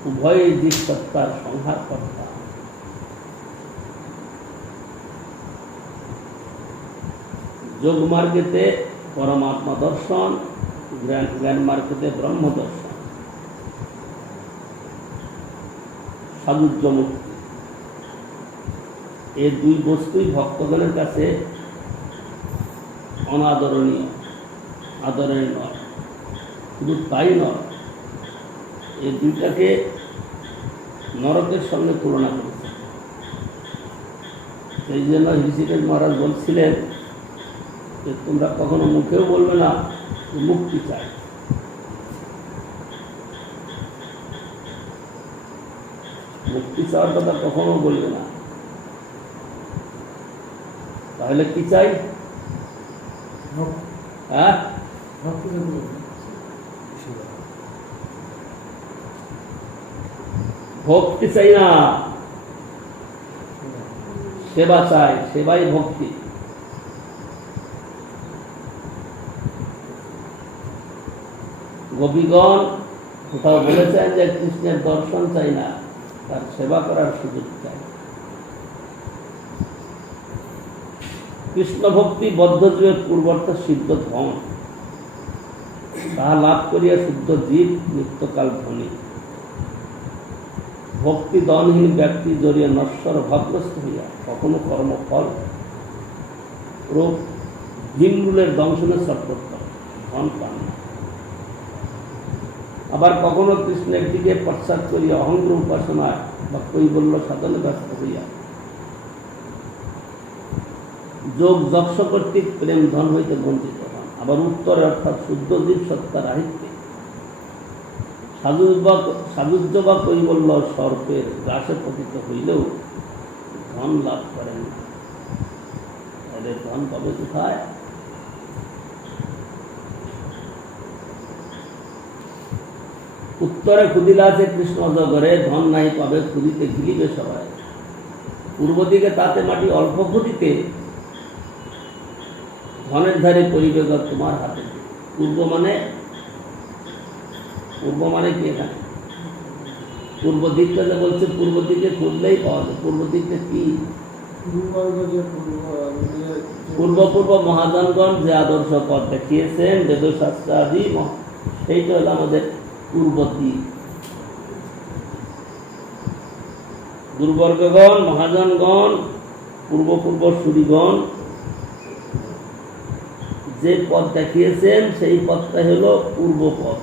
উভয় জীব সত্তার সংহার কর্তা। যোগ মার্গেতে পরমাত্মা দর্শন, জ্ঞান মার্গেতে ব্রহ্ম দর্শন, সাধুর্য মুক্তি। এই দুই বস্তুই ভক্তগণের কাছে অনাদরণীয়, আদরণীয় নয়। শুধু তাই নয়, এই দুইটাকে নরকের সঙ্গে তুলনা করেছে। সেই জন্য ঋষিকেশ মহারাজ বলছিলেন যে তোমরা কখনো মুখেও বলবে না মুক্তি চাই। মুক্তি চাওয়ার কথা কখনো বলবে না। তাহলে কি চাই? হ্যাঁ, ভক্তি চাই না, সেবা চাই। সেবাই ভক্তি। গোপীগণ কোথাও বলেছেন যে কৃষ্ণের দর্শন চাই না, তার সেবা করার সুযোগ চাই। কৃষ্ণ ভক্তি বদ্ধজীবের পূর্বর্ত সিদ্ধ ধন, তাহা লাভ করিয়া শুদ্ধ জীব নিত্যকাল ধনী। ভক্তি দনহীন ব্যক্তি জড়িয়ে নশ্বর ভাবগ্রস্ত হইয়া কখনো কর্মফল রোগ ভিনরুলের দংশনে ছটফট করে, ধন পান না। আবার কখনো কৃষ্ণের দিকে পশ্চাৎ করিয়া অহংগ্র উপাসনায় বা কৈবল্য সাধনে ব্যস্ত হইয়া যোগ যক্ষ কর্তৃক প্রেম ধন হইতে বঞ্চিত হন। আবার উত্তরে অর্থাৎ শুদ্ধ জীব সত্তার রাহিত্যে সাধুজ্য বা কৈবল্য সর্পের গ্রাসে পতিত হইলেও ধন লাভ করেন না। এদের ধন পাবে কোথায়? উত্তরে খুদিলা আছে কৃষ্ণ জগরে, ধন নাই পাবে খুদিতে গিলিবে সবাই। পূর্ব দিকে তাতে মাটি অল্প খুদিতে, ধনের ধারে পরিবেগ তোমার হাতে। পূর্ব মানে কি? এখানে পূর্ব দিকটা যে বলছে, পূর্ব দিকে খুঁজলেই পাওয়া যায়। পূর্ব দিকটা কি? পূর্ব মহাজনগণ যে আদর্শ পথ দেখিয়েছেন বেদশাস্ত্র আদি, সেইটা হলো আমাদের পূর্ব দিক। দুর্বর্গগণ, মহাজনগণ, পূর্ব সুরীগণ যে পথ দেখিয়েছেন সেই পথটা হলো পূর্ব পথ,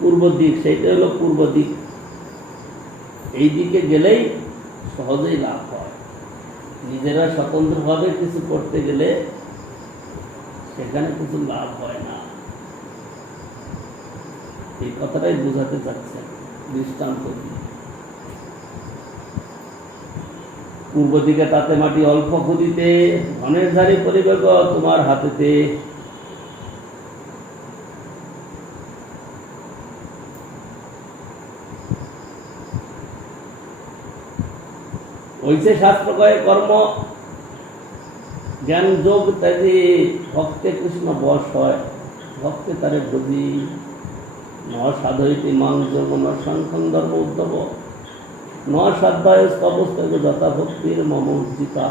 পূর্ব দিক। সেইটা হলো পূর্ব দিক। এই দিকে গেলেই সহজেই লাভ হয়। নিজেরা স্বতন্ত্রভাবে কিছু করতে গেলে সেখানে কিছু লাভ হয় না। এই কথাটাই বোঝাতে চাচ্ছেন দৃষ্টান্ত দিয়ে। পূর্ব দিকে তাতে মাটি অল্প খুদিতে, ধনের ধারে পরিবেগ তোমার হাতেতে। ওইসে শাস্ত্র কয়ে কর্ম জ্ঞান যোগ ত্যাগে ভক্তে কৃষ্ণ বশ হয়, ভক্তে তারে ভজি। ন সাধয়তি মাং যোগ ন সংখ্যং ধর্ম উদ্ধব, ন সাধ্যায় স্তবস্তব যথা ভক্তির মম উজ্জিতা।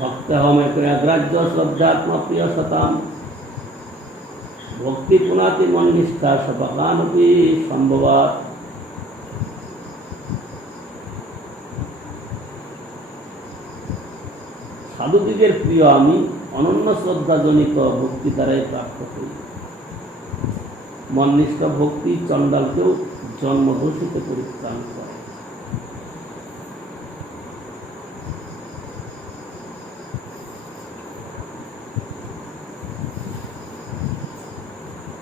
ভক্ত হমে গ্রাহ্য শ্রদ্ধাত্ম প্রিয় শতাম, ভক্তি পুনাতি মন নিষ্ঠা সবাগানপি সম্ভবাত। সাধুদিগের প্রিয় আমি, অনন্য শ্রদ্ধাজনিত ভক্তি দ্বারাই প্রাপ্ত হই। মননিষ্ঠ ভক্তি চণ্ডালকেও জন্মদোষিতে পরিত্রাণ করে।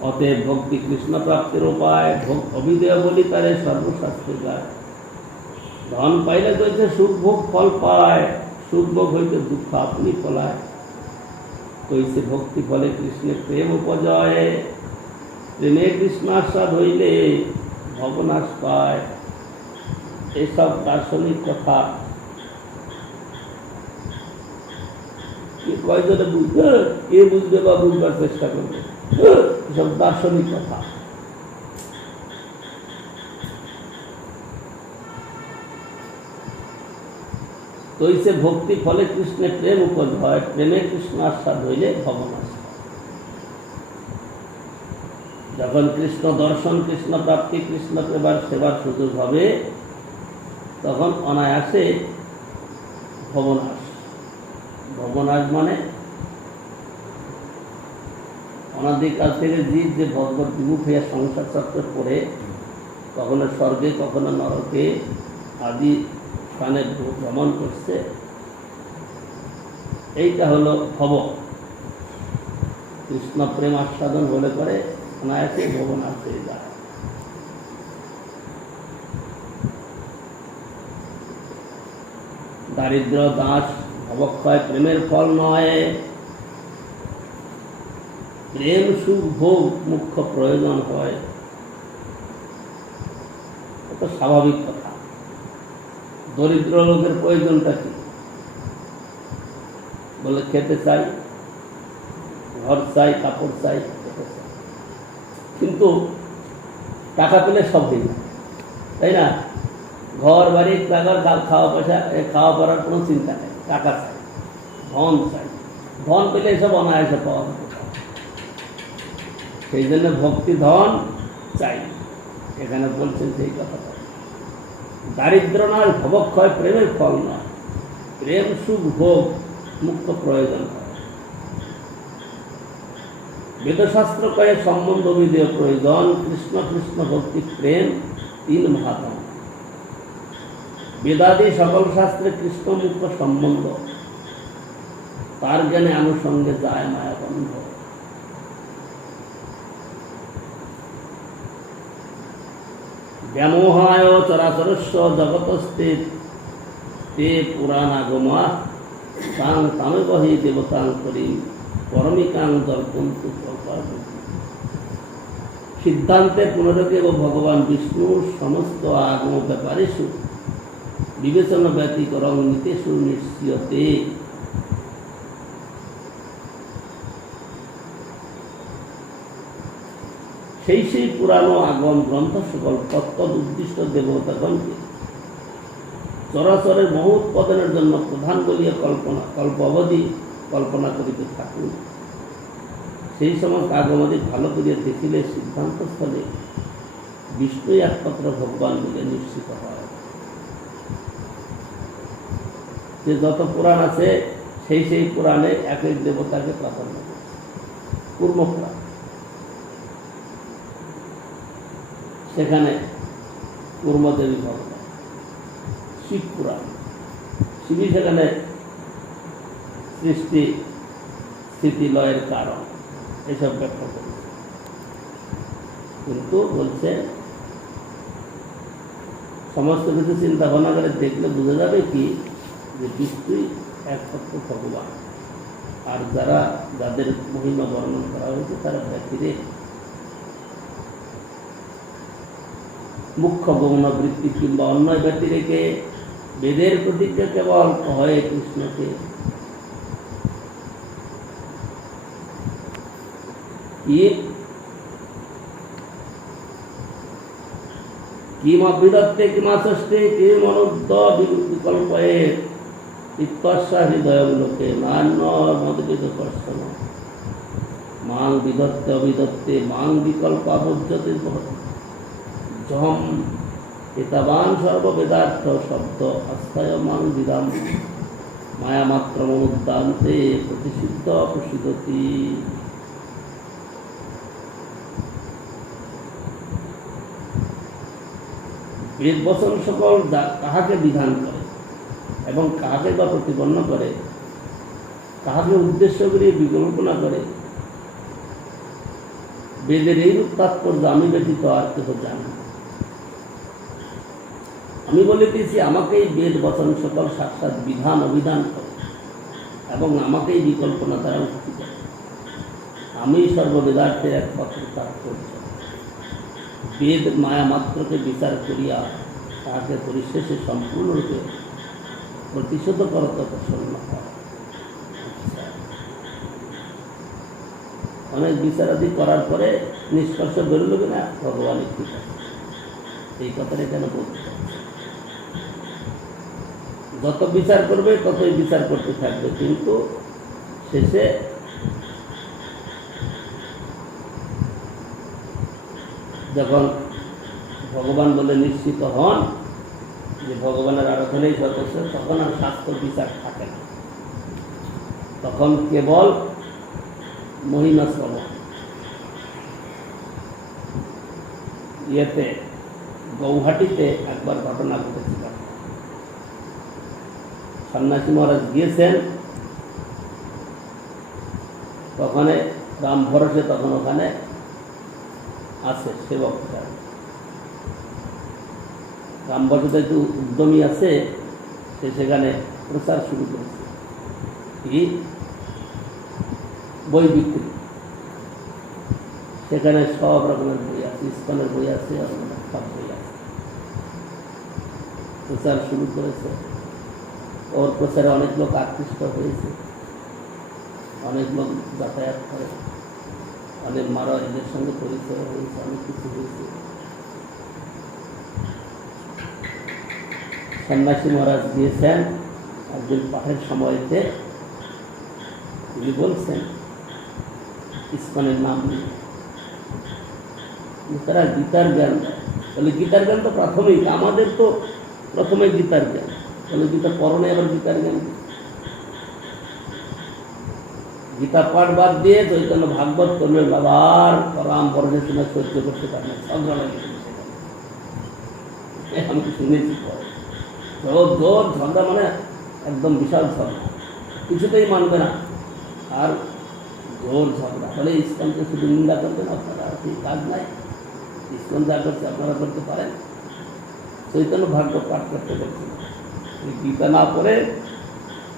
অতএব ভক্তি কৃষ্ণ প্রাপ্তির উপায়, অবিদেয় বলি তারে সর্বশাস্ত্রে গায়। ধন পাইলে কইছে সুখ ভোগ ফল পায়, সুখ ভোগ হইতে দুঃখ আপনি ফলায়। কইছে ভক্তি ফলে কৃষ্ণের প্রেম উপজয়, প্রেমে কৃষ্ণাস্বাদ হইলে ভবনাশ পায়। এইসব দার্শনিক কথা কয়জনে বুঝবে? কে বুঝবে বা বুঝবার চেষ্টা করবে? এসব দার্শনিক কথা। তৈছে ভক্তি ফলে কৃষ্ণের প্রেম উপজ হয়, প্রেমে কৃষ্ণ আস্বাদ হইলে ভবনাশ। যখন কৃষ্ণ দর্শন, কৃষ্ণ প্রাপ্তি, কৃষ্ণ প্রেমার সেবার সুযোগ হবে, তখন অনায়াসে ভবনাশ। ভবনাশ মানে অনাদিকাল থেকে জীব যে ভগবত বিমুখ হইয়া সংসার চক্রে পড়ে, কখনো স্বর্গে কখনো নরকে আদি স্থানে ভ্রমণ করছে, এইটা হলো ভব। কৃষ্ণ প্রেম আস্বাদন হলে পরে অনায়াসে ভবনাশ হয়ে যায়। দারিদ্র দাস অবক্ষয় প্রেমের ফল নয়, প্রেম সুখ ভোগ মুখ্য প্রয়োজন হয়। এটা স্বাভাবিক কথা। দরিদ্র লোকের প্রয়োজনটা কি? বলে খেতে চাই, ঘর চাই, কাপড় চাই, এটা চাই। কিন্তু টাকা পেলে সব দিন, তাই না? ঘর বাড়ি টাকার খাওয়া পয়সা খাওয়া পড়ার কোনো চিন্তা নেই, টাকা চাই, ধন চাই। ধন পেলে এসব অনায়াসে পাওয়া যেতে পারে। সেই জন্য ভক্তি ধন চাই, এখানে বলছেন সেই কথাটা। দারিদ্র নয়, ভবক্ষয় প্রেমের ফল নয়। প্রেম সুখ ভোগ মুক্ত প্রয়োজন হয়। বেদশাস্ত্র কয়ে সম্বন্ধ বিধেয় প্রয়োজন। কৃষ্ণ কৃষ্ণ ভক্তি প্রেম তিন মহাধন। বেদাদি সকল শাস্ত্রে কৃষ্ণ মুক্ত সম্বন্ধ, তার জ্ঞানে আনুষঙ্গে যায় মায়া বন্ধ। ব্যামোহায় চরাচরস্য জগতস্তে তে পুরাণাগমা তাং তামেব হি দেবতাং করি পরমিকাং জল্পন্তু সিদ্ধান্তে পুনরকেব ভগবান বিষ্ণু সমস্ত আগম ব্যাপারেষু বিবেচন ব্যতিকরং নিতেষু নিশ্চিয়তে। সেই সেই পুরাণ আগম গ্রন্থ সকল তত্ত্ব উদ্দিষ্ট দেবতাগণকে চরাচরের বহু উৎপাদনের জন্য প্রধান বলিয়া কল্প অবধি কল্পনা করিতে থাকুন। সেই সমস্ত আগমাদি ভালো করিয়া দেখিলে সিদ্ধান্ত স্থলে বিষ্ণুই একমাত্র ভগবান বলে নিশ্চিত হয়। যে যত পুরাণ আছে সেই সেই পুরাণে এক এক দেবতাকে প্রাধান্য করছে। কূর্ম পুরাণ, সেখানে কূর্মদেবী ভগবান। শিব পুরাণ, শিবই সেখানে সৃষ্টি স্থিতি লয়ের কারণ, এসব ব্যাখ্যা করেছে। কিন্তু বলছে সমস্ত কিছু চিন্তা ভাবনা করে দেখলে বোঝা যাবে কি যে বিষ্ণুই একমাত্র ভগবান, আর যাদের মহিমা বর্ণন করা হয়েছে তারা ব্যক্তিরে মুখ্য গৌণ বৃত্তি কিংবা অন্য ব্যক্তি রেখে বেদের প্রতিজ্ঞা কেবল হয় কৃষ্ণকে। কিমবিদত্তে কিমাসষ্টে কিমনুদ্ধ বিকল্পয়ে ইত্যস্যা হৃদয়ং লোকে নান্য মদবিদ কর্ষণ মাং বিদত্তে অবিদত্তে মাং বিকল্প আবর্জতে জহম এতাবান সর্ববেদার্থ শব্দ আস্থায় মাং বিদাম মায়ামাত্র মনুদ্দান্তে প্রতিষিদ্ধ প্রসিদ্ধতি। বেদ বচন সকল কাহাকে বিধান করে এবং কাহাকে বা প্রতিপন্ন করে, কাহাকে উদ্দেশ্য করে বিকল্পনা করে, বেদের এইরূপ তাৎপর্য আমি ব্যতীত আর কেহ জানে। আমি বলিতেছি আমাকেই বেদ বচন সকল সাক্ষাৎ বিধান অভিধান করে এবং আমাকেই বিকল্পনা দ্বারা উক্তি করে। আমি সর্ববেদার্থের একমাত্র তাৎপর্য। বেদ মায়া মাত্রকে বিচার করিয়া তাহাকে পরিশেষে সম্পূর্ণরূপে প্রতিশোধ করতে প্রসন্ন হয়। অনেক বিচারাদি করার পরে নিষ্কর্ষ বেরোল না ভগবানের ঠিক আছে, এই কথাটা এখানে বলতে চাচ্ছে। যত বিচার করবে ততই বিচার করতে থাকবে, কিন্তু শেষে যখন ভগবান বলে নিশ্চিত হন যে ভগবানের আরাধনাই যথেষ্ট, তখন আর শাস্ত্র বিচার থাকে না, তখন কেবল মহিমা শ্রবণ। ইয়েতে গৌহাটিতে একবার ঘটনা ঘটেছিল। সন্ন্যাসী মহারাজ গিয়েছেন, তখন রাম ভরসে তখন ওখানে আছে সেবক। রাম ভরসে একটু উদ্যমী আছে, সে সেখানে প্রচার শুরু করেছে। কি বই বিক্রি, সেখানে সব রকমের বই আছে, ইস্কনের বই আছে, সব বই আছে। প্রচার শুরু করেছে। ওর প্রচারে অনেক লোক আকৃষ্ট হয়েছে, অনেক লোক যাতায়াত করে, অনেক মারাজদের সঙ্গে পরিচয় হয়েছে, অনেক কিছু হয়েছে। সন্ন্যাসী মহারাজ দিয়েছেন একদিন পাঠের সময়তে, তিনি বলছেন ইসকনের নাম নিয়ে তারা গীতার জ্ঞান দেয়। তাহলে গীতার জ্ঞান তো প্রাথমিক, আমাদের তো প্রথমে গীতার জ্ঞান, তাহলে গীতা পড়নে আবার গীতার জ্ঞান। গীতা পাঠ বাদ দিয়ে চৈতন্য ভাগবত করলে বাবার পরাম পর্যালোচনা সহ্য করতে পারে না, ঝগড়া লাগে। আমি শুনেছি পরে জোর ঝগড়া, মানে একদম বিশাল ঝগড়া, কিছুতেই মানবে না, আর জোর ঝগড়া। তাহলে ইসকনকে শুধু নিন্দা করবেন আপনারা, সেই কাজ নাই। ইসকন যা করছে আপনারা করতে পারেন। চৈতন্য ভাগবত পাঠ করতে পারছেন, গীতা না পড়ে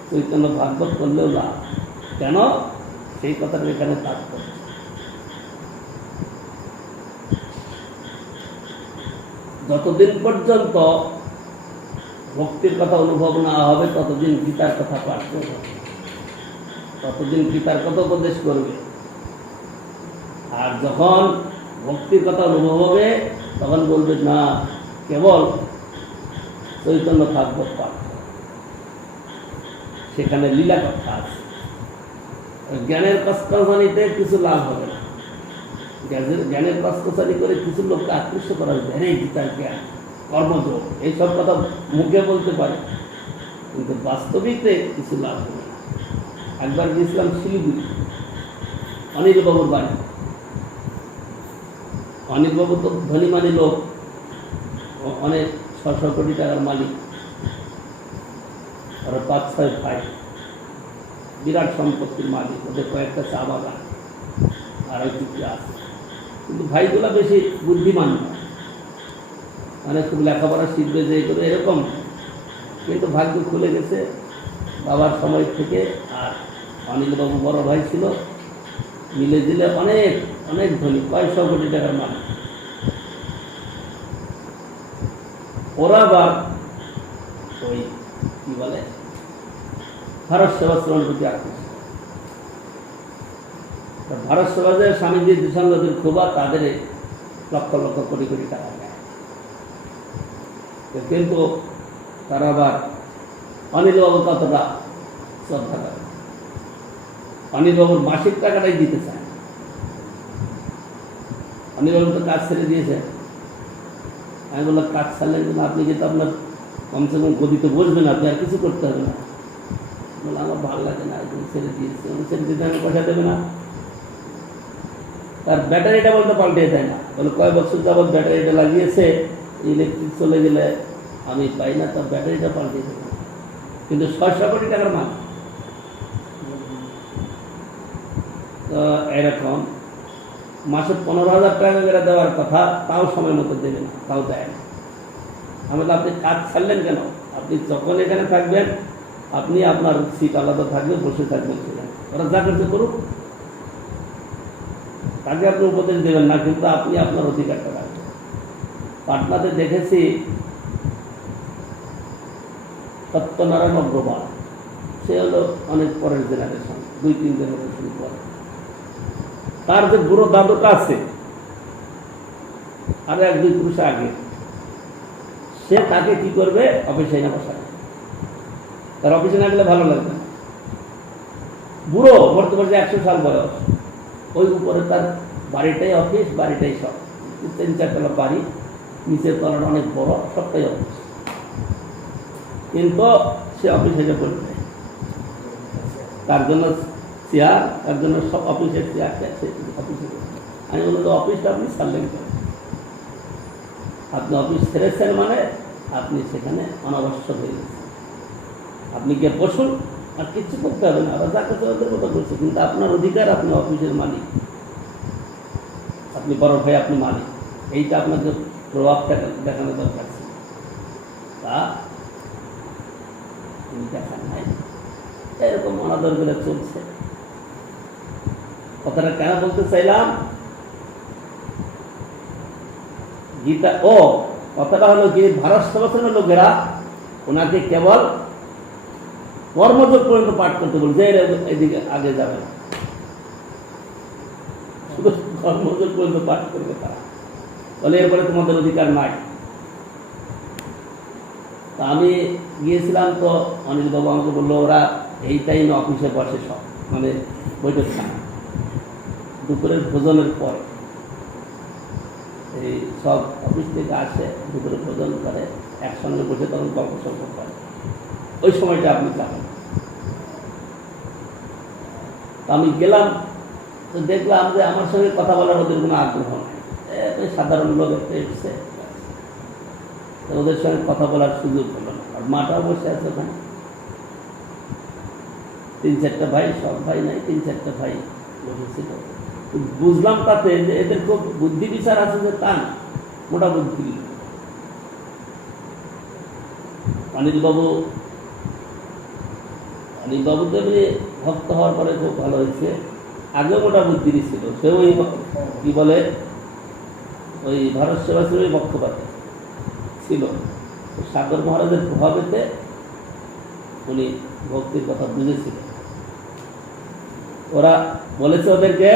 চৈতন্য ভাগবত করলেও না। কেন? সেই কথাটা এখানে তাৎপর্য। যতদিন পর্যন্ত ভক্তির কথা অনুভব না হবে ততদিন গীতার কথা পাঠ করবে, ততদিন গীতার কথা উপদেশ করবে। আর যখন ভক্তির কথা অনুভব হবে তখন বলবে না, কেবল চৈতন্য ভাগবত পাঠ, সেখানে লীলা কথা আছে। জ্ঞানের কষ্টসানিতে কিছু লাভ হবে না, জ্ঞানের কষ্টসানি করে কিছু লোককে আকৃষ্ট করা যায়, গীতার জ্ঞান, কর্মযোগ, এইসব কথা মুখে বলতে পারে, কিন্তু বাস্তবিকতে কিছু লাভ হবে না। একবার গিয়েছিলাম শিলিগুড়ি, অনিলবাবুর বাড়ি। অনিলবাবু তো ধনীমানী লোক, অনেক 600 কোটি টাকার মালিক, ওরা 5-6 ভাই, বিরাট সম্পত্তির মালিক। ওদের কয়েকটা চা বাগান আর ওই চুক্তি আছে, কিন্তু ভাইগুলা বেশি বুদ্ধিমান না, মানে খুব লেখাপড়া শিখবে যে করে এরকম। কিন্তু ভাগ্য খুলে গেছে বাবার সময় থেকে। আর অনিলবাবু বড় ভাই ছিল, মিলে দিলে অনেক অনেক ধনী, কয়েকশো কোটি টাকার মালিক। ওরা বা ওই কি বলে ভারত সেবাশ্রমের প্রতি আকৃষ্ট। ভারত সেবাশ্রমের স্বামীজি দিশাঙ্গদের খোবা, তাদের লক্ষ লক্ষ কোটি কোটি টাকা দেয়, কিন্তু তারা আবার অনিলবাবু কতটা শ্রদ্ধা করে, অনিলবাবুর মাসিক টাকাটাই দিতে চায়। অনিলবাবু তো কাজ ছেড়ে দিয়েছে। আমি বললাম, কাজ ছাড়লেন কিন্তু আপনি কিন্তু আপনার কমসে কম গদিতে বসবেন, আপনি আর কিছু করতে হবে না। বললাম, আমার ভালো লাগে না, ছেড়ে দিয়েছে, ছেড়ে দিতে আমি পয়সা দেবে না। তার ব্যাটারিটা বলতে পাল্টে দেয় না, বলে কয়েক বছর যাবৎ ব্যাটারিটা লাগিয়েছে, ইলেকট্রিক চলে গেলে আমি পাই না, তার ব্যাটারিটা পাল্টে দেবে। কিন্তু 600 কোটি টাকার মাল। তো এরকম মাসে 15,000 টাকা করে দেওয়ার কথা, তাও সময় মতো দেবে না, তাও দেয় না। আমি বললাম, আপনি কাজ ছাড়লেন কেন? আপনি যখন এখানে থাকবেন, আপনি আপনার সিট আলাদা থাকবে, বসে থাকবেন সেখানে, ওরা যা করতে করুক, তাকে আপনি উপদেশ দেবেন না, কিন্তু আপনি আপনার অধিকারটা রাখবেন। পাটনাতে দেখেছি সত্যনারায়ণ অগ্রবাল, সে হলো অনেক পরের জেনারেশন, 2-3 জেনারেশন পরে। তার যে বুড়ো দাদুটা আছে, আর 1-2 পুরুষ আগে, সে তাকে কি করবে, অফিসে না বসাবে। তার অফিসে না গেলে ভালো লাগবে না। বুড়ো, বর্তমানে 100 সাল বয়স, ওই উপরে তার বাড়িটাই অফিস, বাড়িটাই সব 3-4 তলা বাড়ি, নিচের তলাটা অনেক বড়, সবটাই অফিস। কিন্তু সে অফিসে করবে, তার জন্য চেয়ার, তার জন্য সব অফিসের চেয়ার, অফিসে। আমি বললাম, অফিসটা আপনি ছাড়লেন কেন? আপনি অফিস ছেড়েছেন মানে আপনি সেখানে অনাবশ্যক হয়ে গেছেন। আপনি গিয়ে বসুন, আর কিচ্ছু করতে হবে না, ওরা যাকে ওদের কথা বলছে, কিন্তু আপনার অধিকার, আপনি অফিসের মালিক, আপনি বড় ভাই, আপনি মালিক, এইটা আপনাকে প্রভাবটা দেখানো দরকার ছিল, তা তিনি দেখান নাই। এরকম অনাদর করে চলছে। কথাটা কেন বলতে চাইলাম, গীতা কথাটা হলো কি, ভারত সেবাশ্রমের লোকেরা ওনাকে কেবল কর্মযোগ পর্যন্ত পাঠ করতে বলছে, এদিকে আগে যাবে না, শুধু কর্মযোগ পর্যন্ত পাঠ করবে তারা, বলে এরপরে তোমাদের অধিকার নাই। তা আমি গিয়েছিলাম, তো অনিল বাবু আমাকে বললো ওরা এই টাইমে অফিসে বসে সব, মানে বৈঠক খানা দুপুরের ভোজনের পরে, এই সব অফিস থেকে আসে, দুপুরে ভোজন করে, একসঙ্গে বসে তখন গল্প সল্প করে, ওই সময়টা আপনি যাবেন। আমি গেলাম, তো দেখলাম যে আমার সঙ্গে কথা বলার ওদের কোনো আগ্রহ নেই, সাধারণ লোক একটা এসছে, ওদের সঙ্গে কথা বলার সুযোগ হলো না। আর মাটাও বসে আছে ওখানে, 3-4টা ভাই, সব ভাই নাই, 3-4টা ভাই বসেছিল। বুঝলাম তাতে যে এদের খুব বুদ্ধি বিচার আছে, যে তা না, মোটা বুদ্ধি। অনিল বাবু তো এমনি ভক্ত হওয়ার পরে খুব ভালো হয়েছে, আগেও মোটা বুদ্ধিরই ছিল। সে ওই কি বলে, ওই ভারত সেবাশ্রমের পক্ষপাতে ছিল, সাগর মহারাজের প্রভাবেতে উনি ভক্তির কথা বুঝেছিলেন। ওরা বলেছে ওদেরকে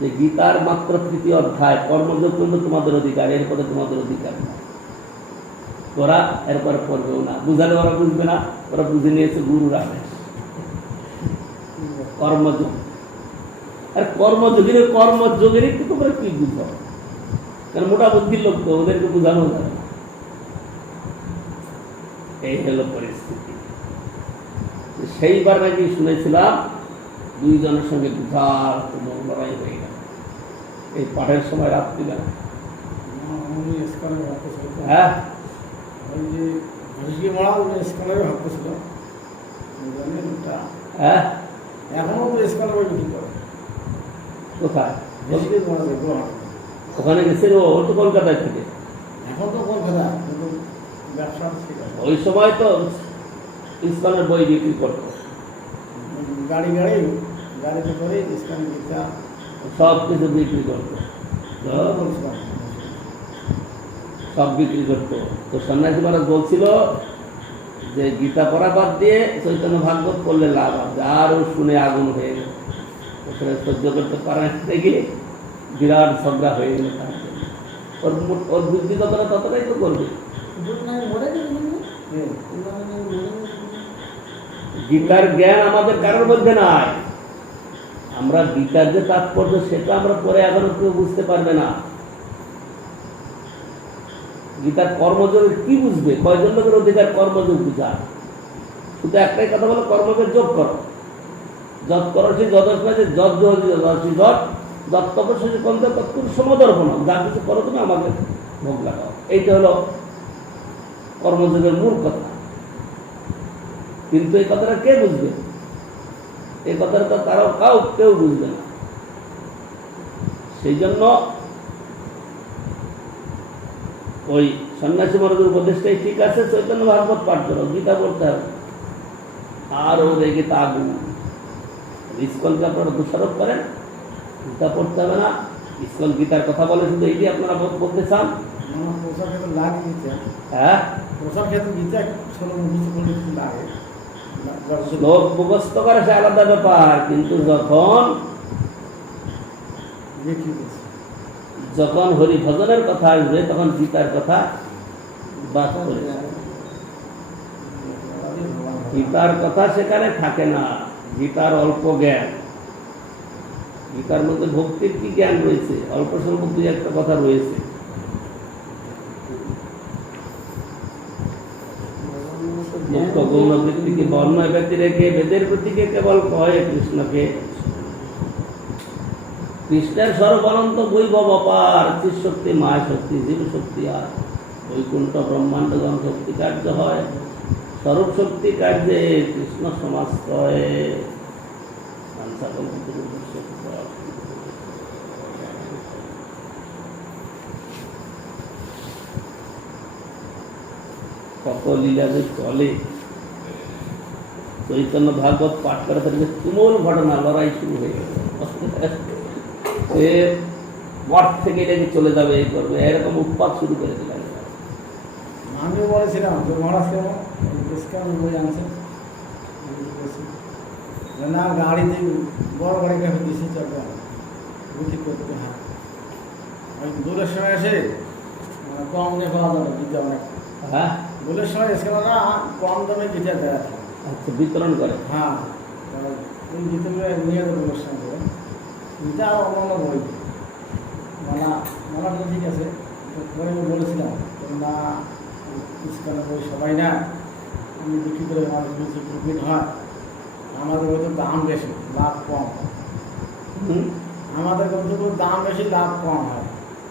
যে গীতার মাত্র 3য় অধ্যায়, কর্মযোগ করলে তোমাদের অধিকার, এরপরে তোমাদের অধিকার না। ওরা এরপরে পড়বেও না, বুঝালে ওরা বুঝবে না, ওরা বুঝে নিয়েছে গুরুর আদেশ, কর্মযোগ। আর কর্মযোগের একটু তোমরা কি বুঝো, কারণ মোটা বুদ্ধির লোক তো, ওদেরকে বোঝানো যায় না। এই হলো পরিস্থিতি। সেইবার নাকি শুনেছিলাম 2 জনের সঙ্গে বিশাল লড়াই হয়ে গেল এই পাঠের সময়, রাত্রিবেলা। হ্যাঁ, হ্যাঁ, কোথায় ওখানে গেছেন? ও তো কলকাতায় থেকে। ওই সময় তো ইসলামের বই বিক্রি করতো, গাড়িতে করে ইসলামের গীতা সব কিছু বিক্রি করতো, সব বিক্রি করতো। তো সন্ন্যাসী মহারাজ বলছিল যে গীতা পড়া বাদ দিয়ে চৈতন্য ভাগবত করলে লাভ আছে। আর ও শুনে আগুন হয়ে গেল, ওখানে সহ্য করতে পারে থেকে বিরাট ঝগড়া হয়ে গেল। তার জন্য ওর বুদ্ধি যতটা ততটাই তো করবে। গীতার জ্ঞান আমাদের কারোর মধ্যে নাই। আমরা গীতার যে তাৎপর্য সেটা আমরা পরে এখনো কেউ বুঝতে পারবে না। গীতার কর্মযোগ কি বুঝবে? কয়জন লোকের অধিকার কর্মযোগ বুঝা? শুধু একটাই কথা বলো, কর্মযোগ যোগ করো, যত করো সেই যথেষ্ট, যত যত তপস্যা কমতে তৎক্ষণ সমদর্পণ, যা কিছু করো তুমি আমাকে ভোগ লাগাও। এইটা হলো কর্মযোগের মূল কথা। কিন্তু এই কথাটা কে বুঝবে? এই কথাটা তো তারাও কেউ বুঝবে না। সেই জন্য ওই সন্ন্যাসী মহারাজের উপদেশটাই ঠিক আছে, চৈতন্য ভাগবত পাঠ করো, গীতা পড়তে হবে। আর ওদের গীতা আগুন, ইস্কনকে আপনারা দোষারোপ করেন, গীতা পড়তে হবে না। ইস্কন গীতার কথা বলে, শুধু এইটি আপনারা বলতে চান। হ্যাঁ, শ্লোক মুখস্থ করে সে আলাদা ব্যাপার, কিন্তু যখন হরি ভজনের কথা আসবে তখন গীতার কথা বাদ করে, গীতার কথা সেখানে থাকে না। গীতার অল্প জ্ঞান, গীতার মধ্যে ভক্তির কি জ্ঞান রয়েছে? অল্প স্বল্প 2-1টা কথা রয়েছে। মুক্ত গৌণ বৃত্তিকে বর্ণ ব্যক্তি রেখে বেদের প্রতীকে কেবল কয় কৃষ্ণকে। কৃষ্ণের স্বরূপ অনন্ত বৈভব অপার, চিৎশক্তি মায়া শক্তি জীব শক্তি আর বৈকুণ্ঠ ব্রহ্মাণ্ডগণ শক্তি কার্য হয়, স্বরূপ শক্তি কার্যে কৃষ্ণ সমাশ্রয়ে। কত লীলা যে চলে। চৈতন্য ভাগবত পাঠ করে তাদের তুমুল ঘটনা, লড়াই শুরু হয়ে গেছে। সে মঠ থেকে লেগে চলে যাবে, এই করবে, এরকম উৎপাত শুরু করে দিলেন। আমিও বলেছিলাম যে মহারাজ কেন ডিসকাউন্ট বই আনছে আমি বলেছি, না গাড়িতে বড় গাড়িটা দিয়েছি চলবে বিক্রি করতে। হ্যাঁ আমি দূরের সময় এসে কম দামে পাওয়া যাবে দিতে অনেক। হ্যাঁ, দূরের সময় স্কেলাররা কম দামে দিতে দেয়। আচ্ছা, বিতরণ করে। হ্যাঁ ওই দিতে নিয়ে যাবো দূরের সময় করে দিতে। আর অন্য বই মালা মালা তো ঠিক আছে, পরে আমি বলেছিলাম না স্কেলার বই সবাই না, আমি বিক্রি করে আমার কিছু প্রফিট হয়। আমাদের হয়তো দাম বেশি, লাভ কম। হুম, আমাদের কিন্তু দাম বেশি, লাভ কম হয়।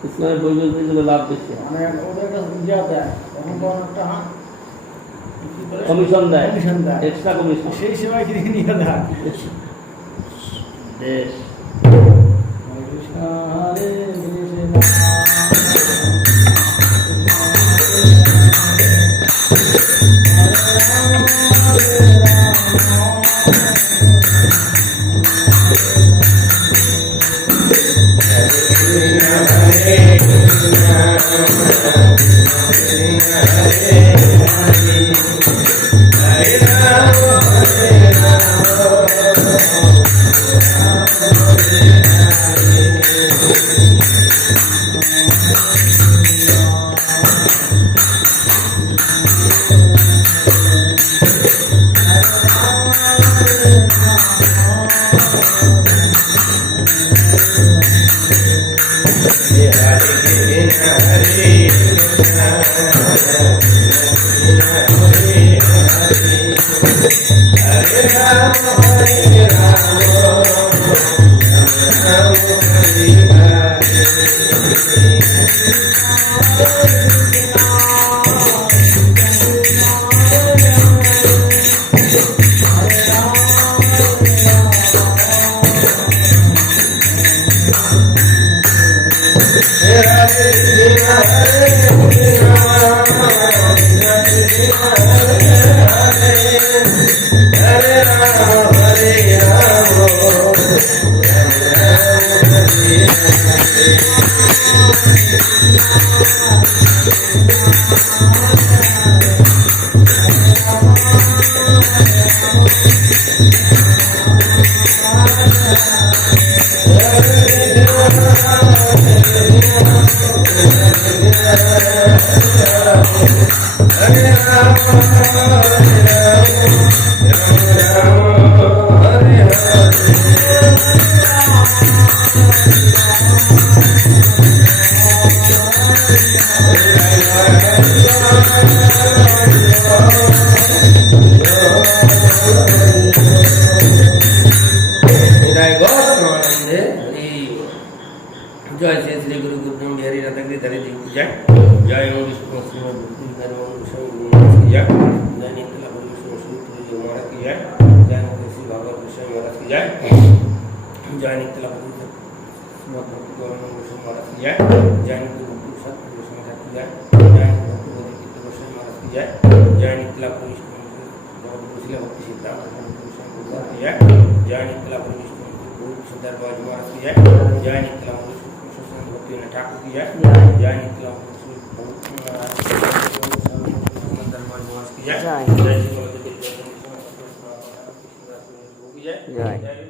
ইসলামের বই বলতে গেলে লাভ বেশি হয়। মানে ওদের কাছে ইয়া দেয়, তখন তো অনেকটা বিক্রি করে কমিশন দেয়, কমিশন দেয়, এক্সট্রা কমিশন। সেই সময় কিনে নিয়ে দেয়। দেশ হরে কৃষ্ণ হরে কৃষ্ণ जय श्री श्री गुरु गोविंद बिहारी रत्नागिरी धरी जी की जय। जय ओम विष्णु श्री भक्ति विहारी ओम विष्णु की जय। जय नित्य गुरु विष्णु श्री तुलसी महाराज की जय। जय नित्य श्री भागवत विष्णु महाराज की जय। जय नित्य गुरु भक्ति गोविंद विष्णु महाराज की जय। जय नित्य गुरु सत्य विष्णु महाराज की जय। जय नित्य गुरु विष्णु महाराज की जय। जय नित्य गुरु विष्णु भक्ति सिद्धांत विष्णु महाराज की जय। जय नित्य गुरु विष्णु सुंदर बाज महाराज की जय। जय नित्य ठाकुर की जय। जय नित्य जय जय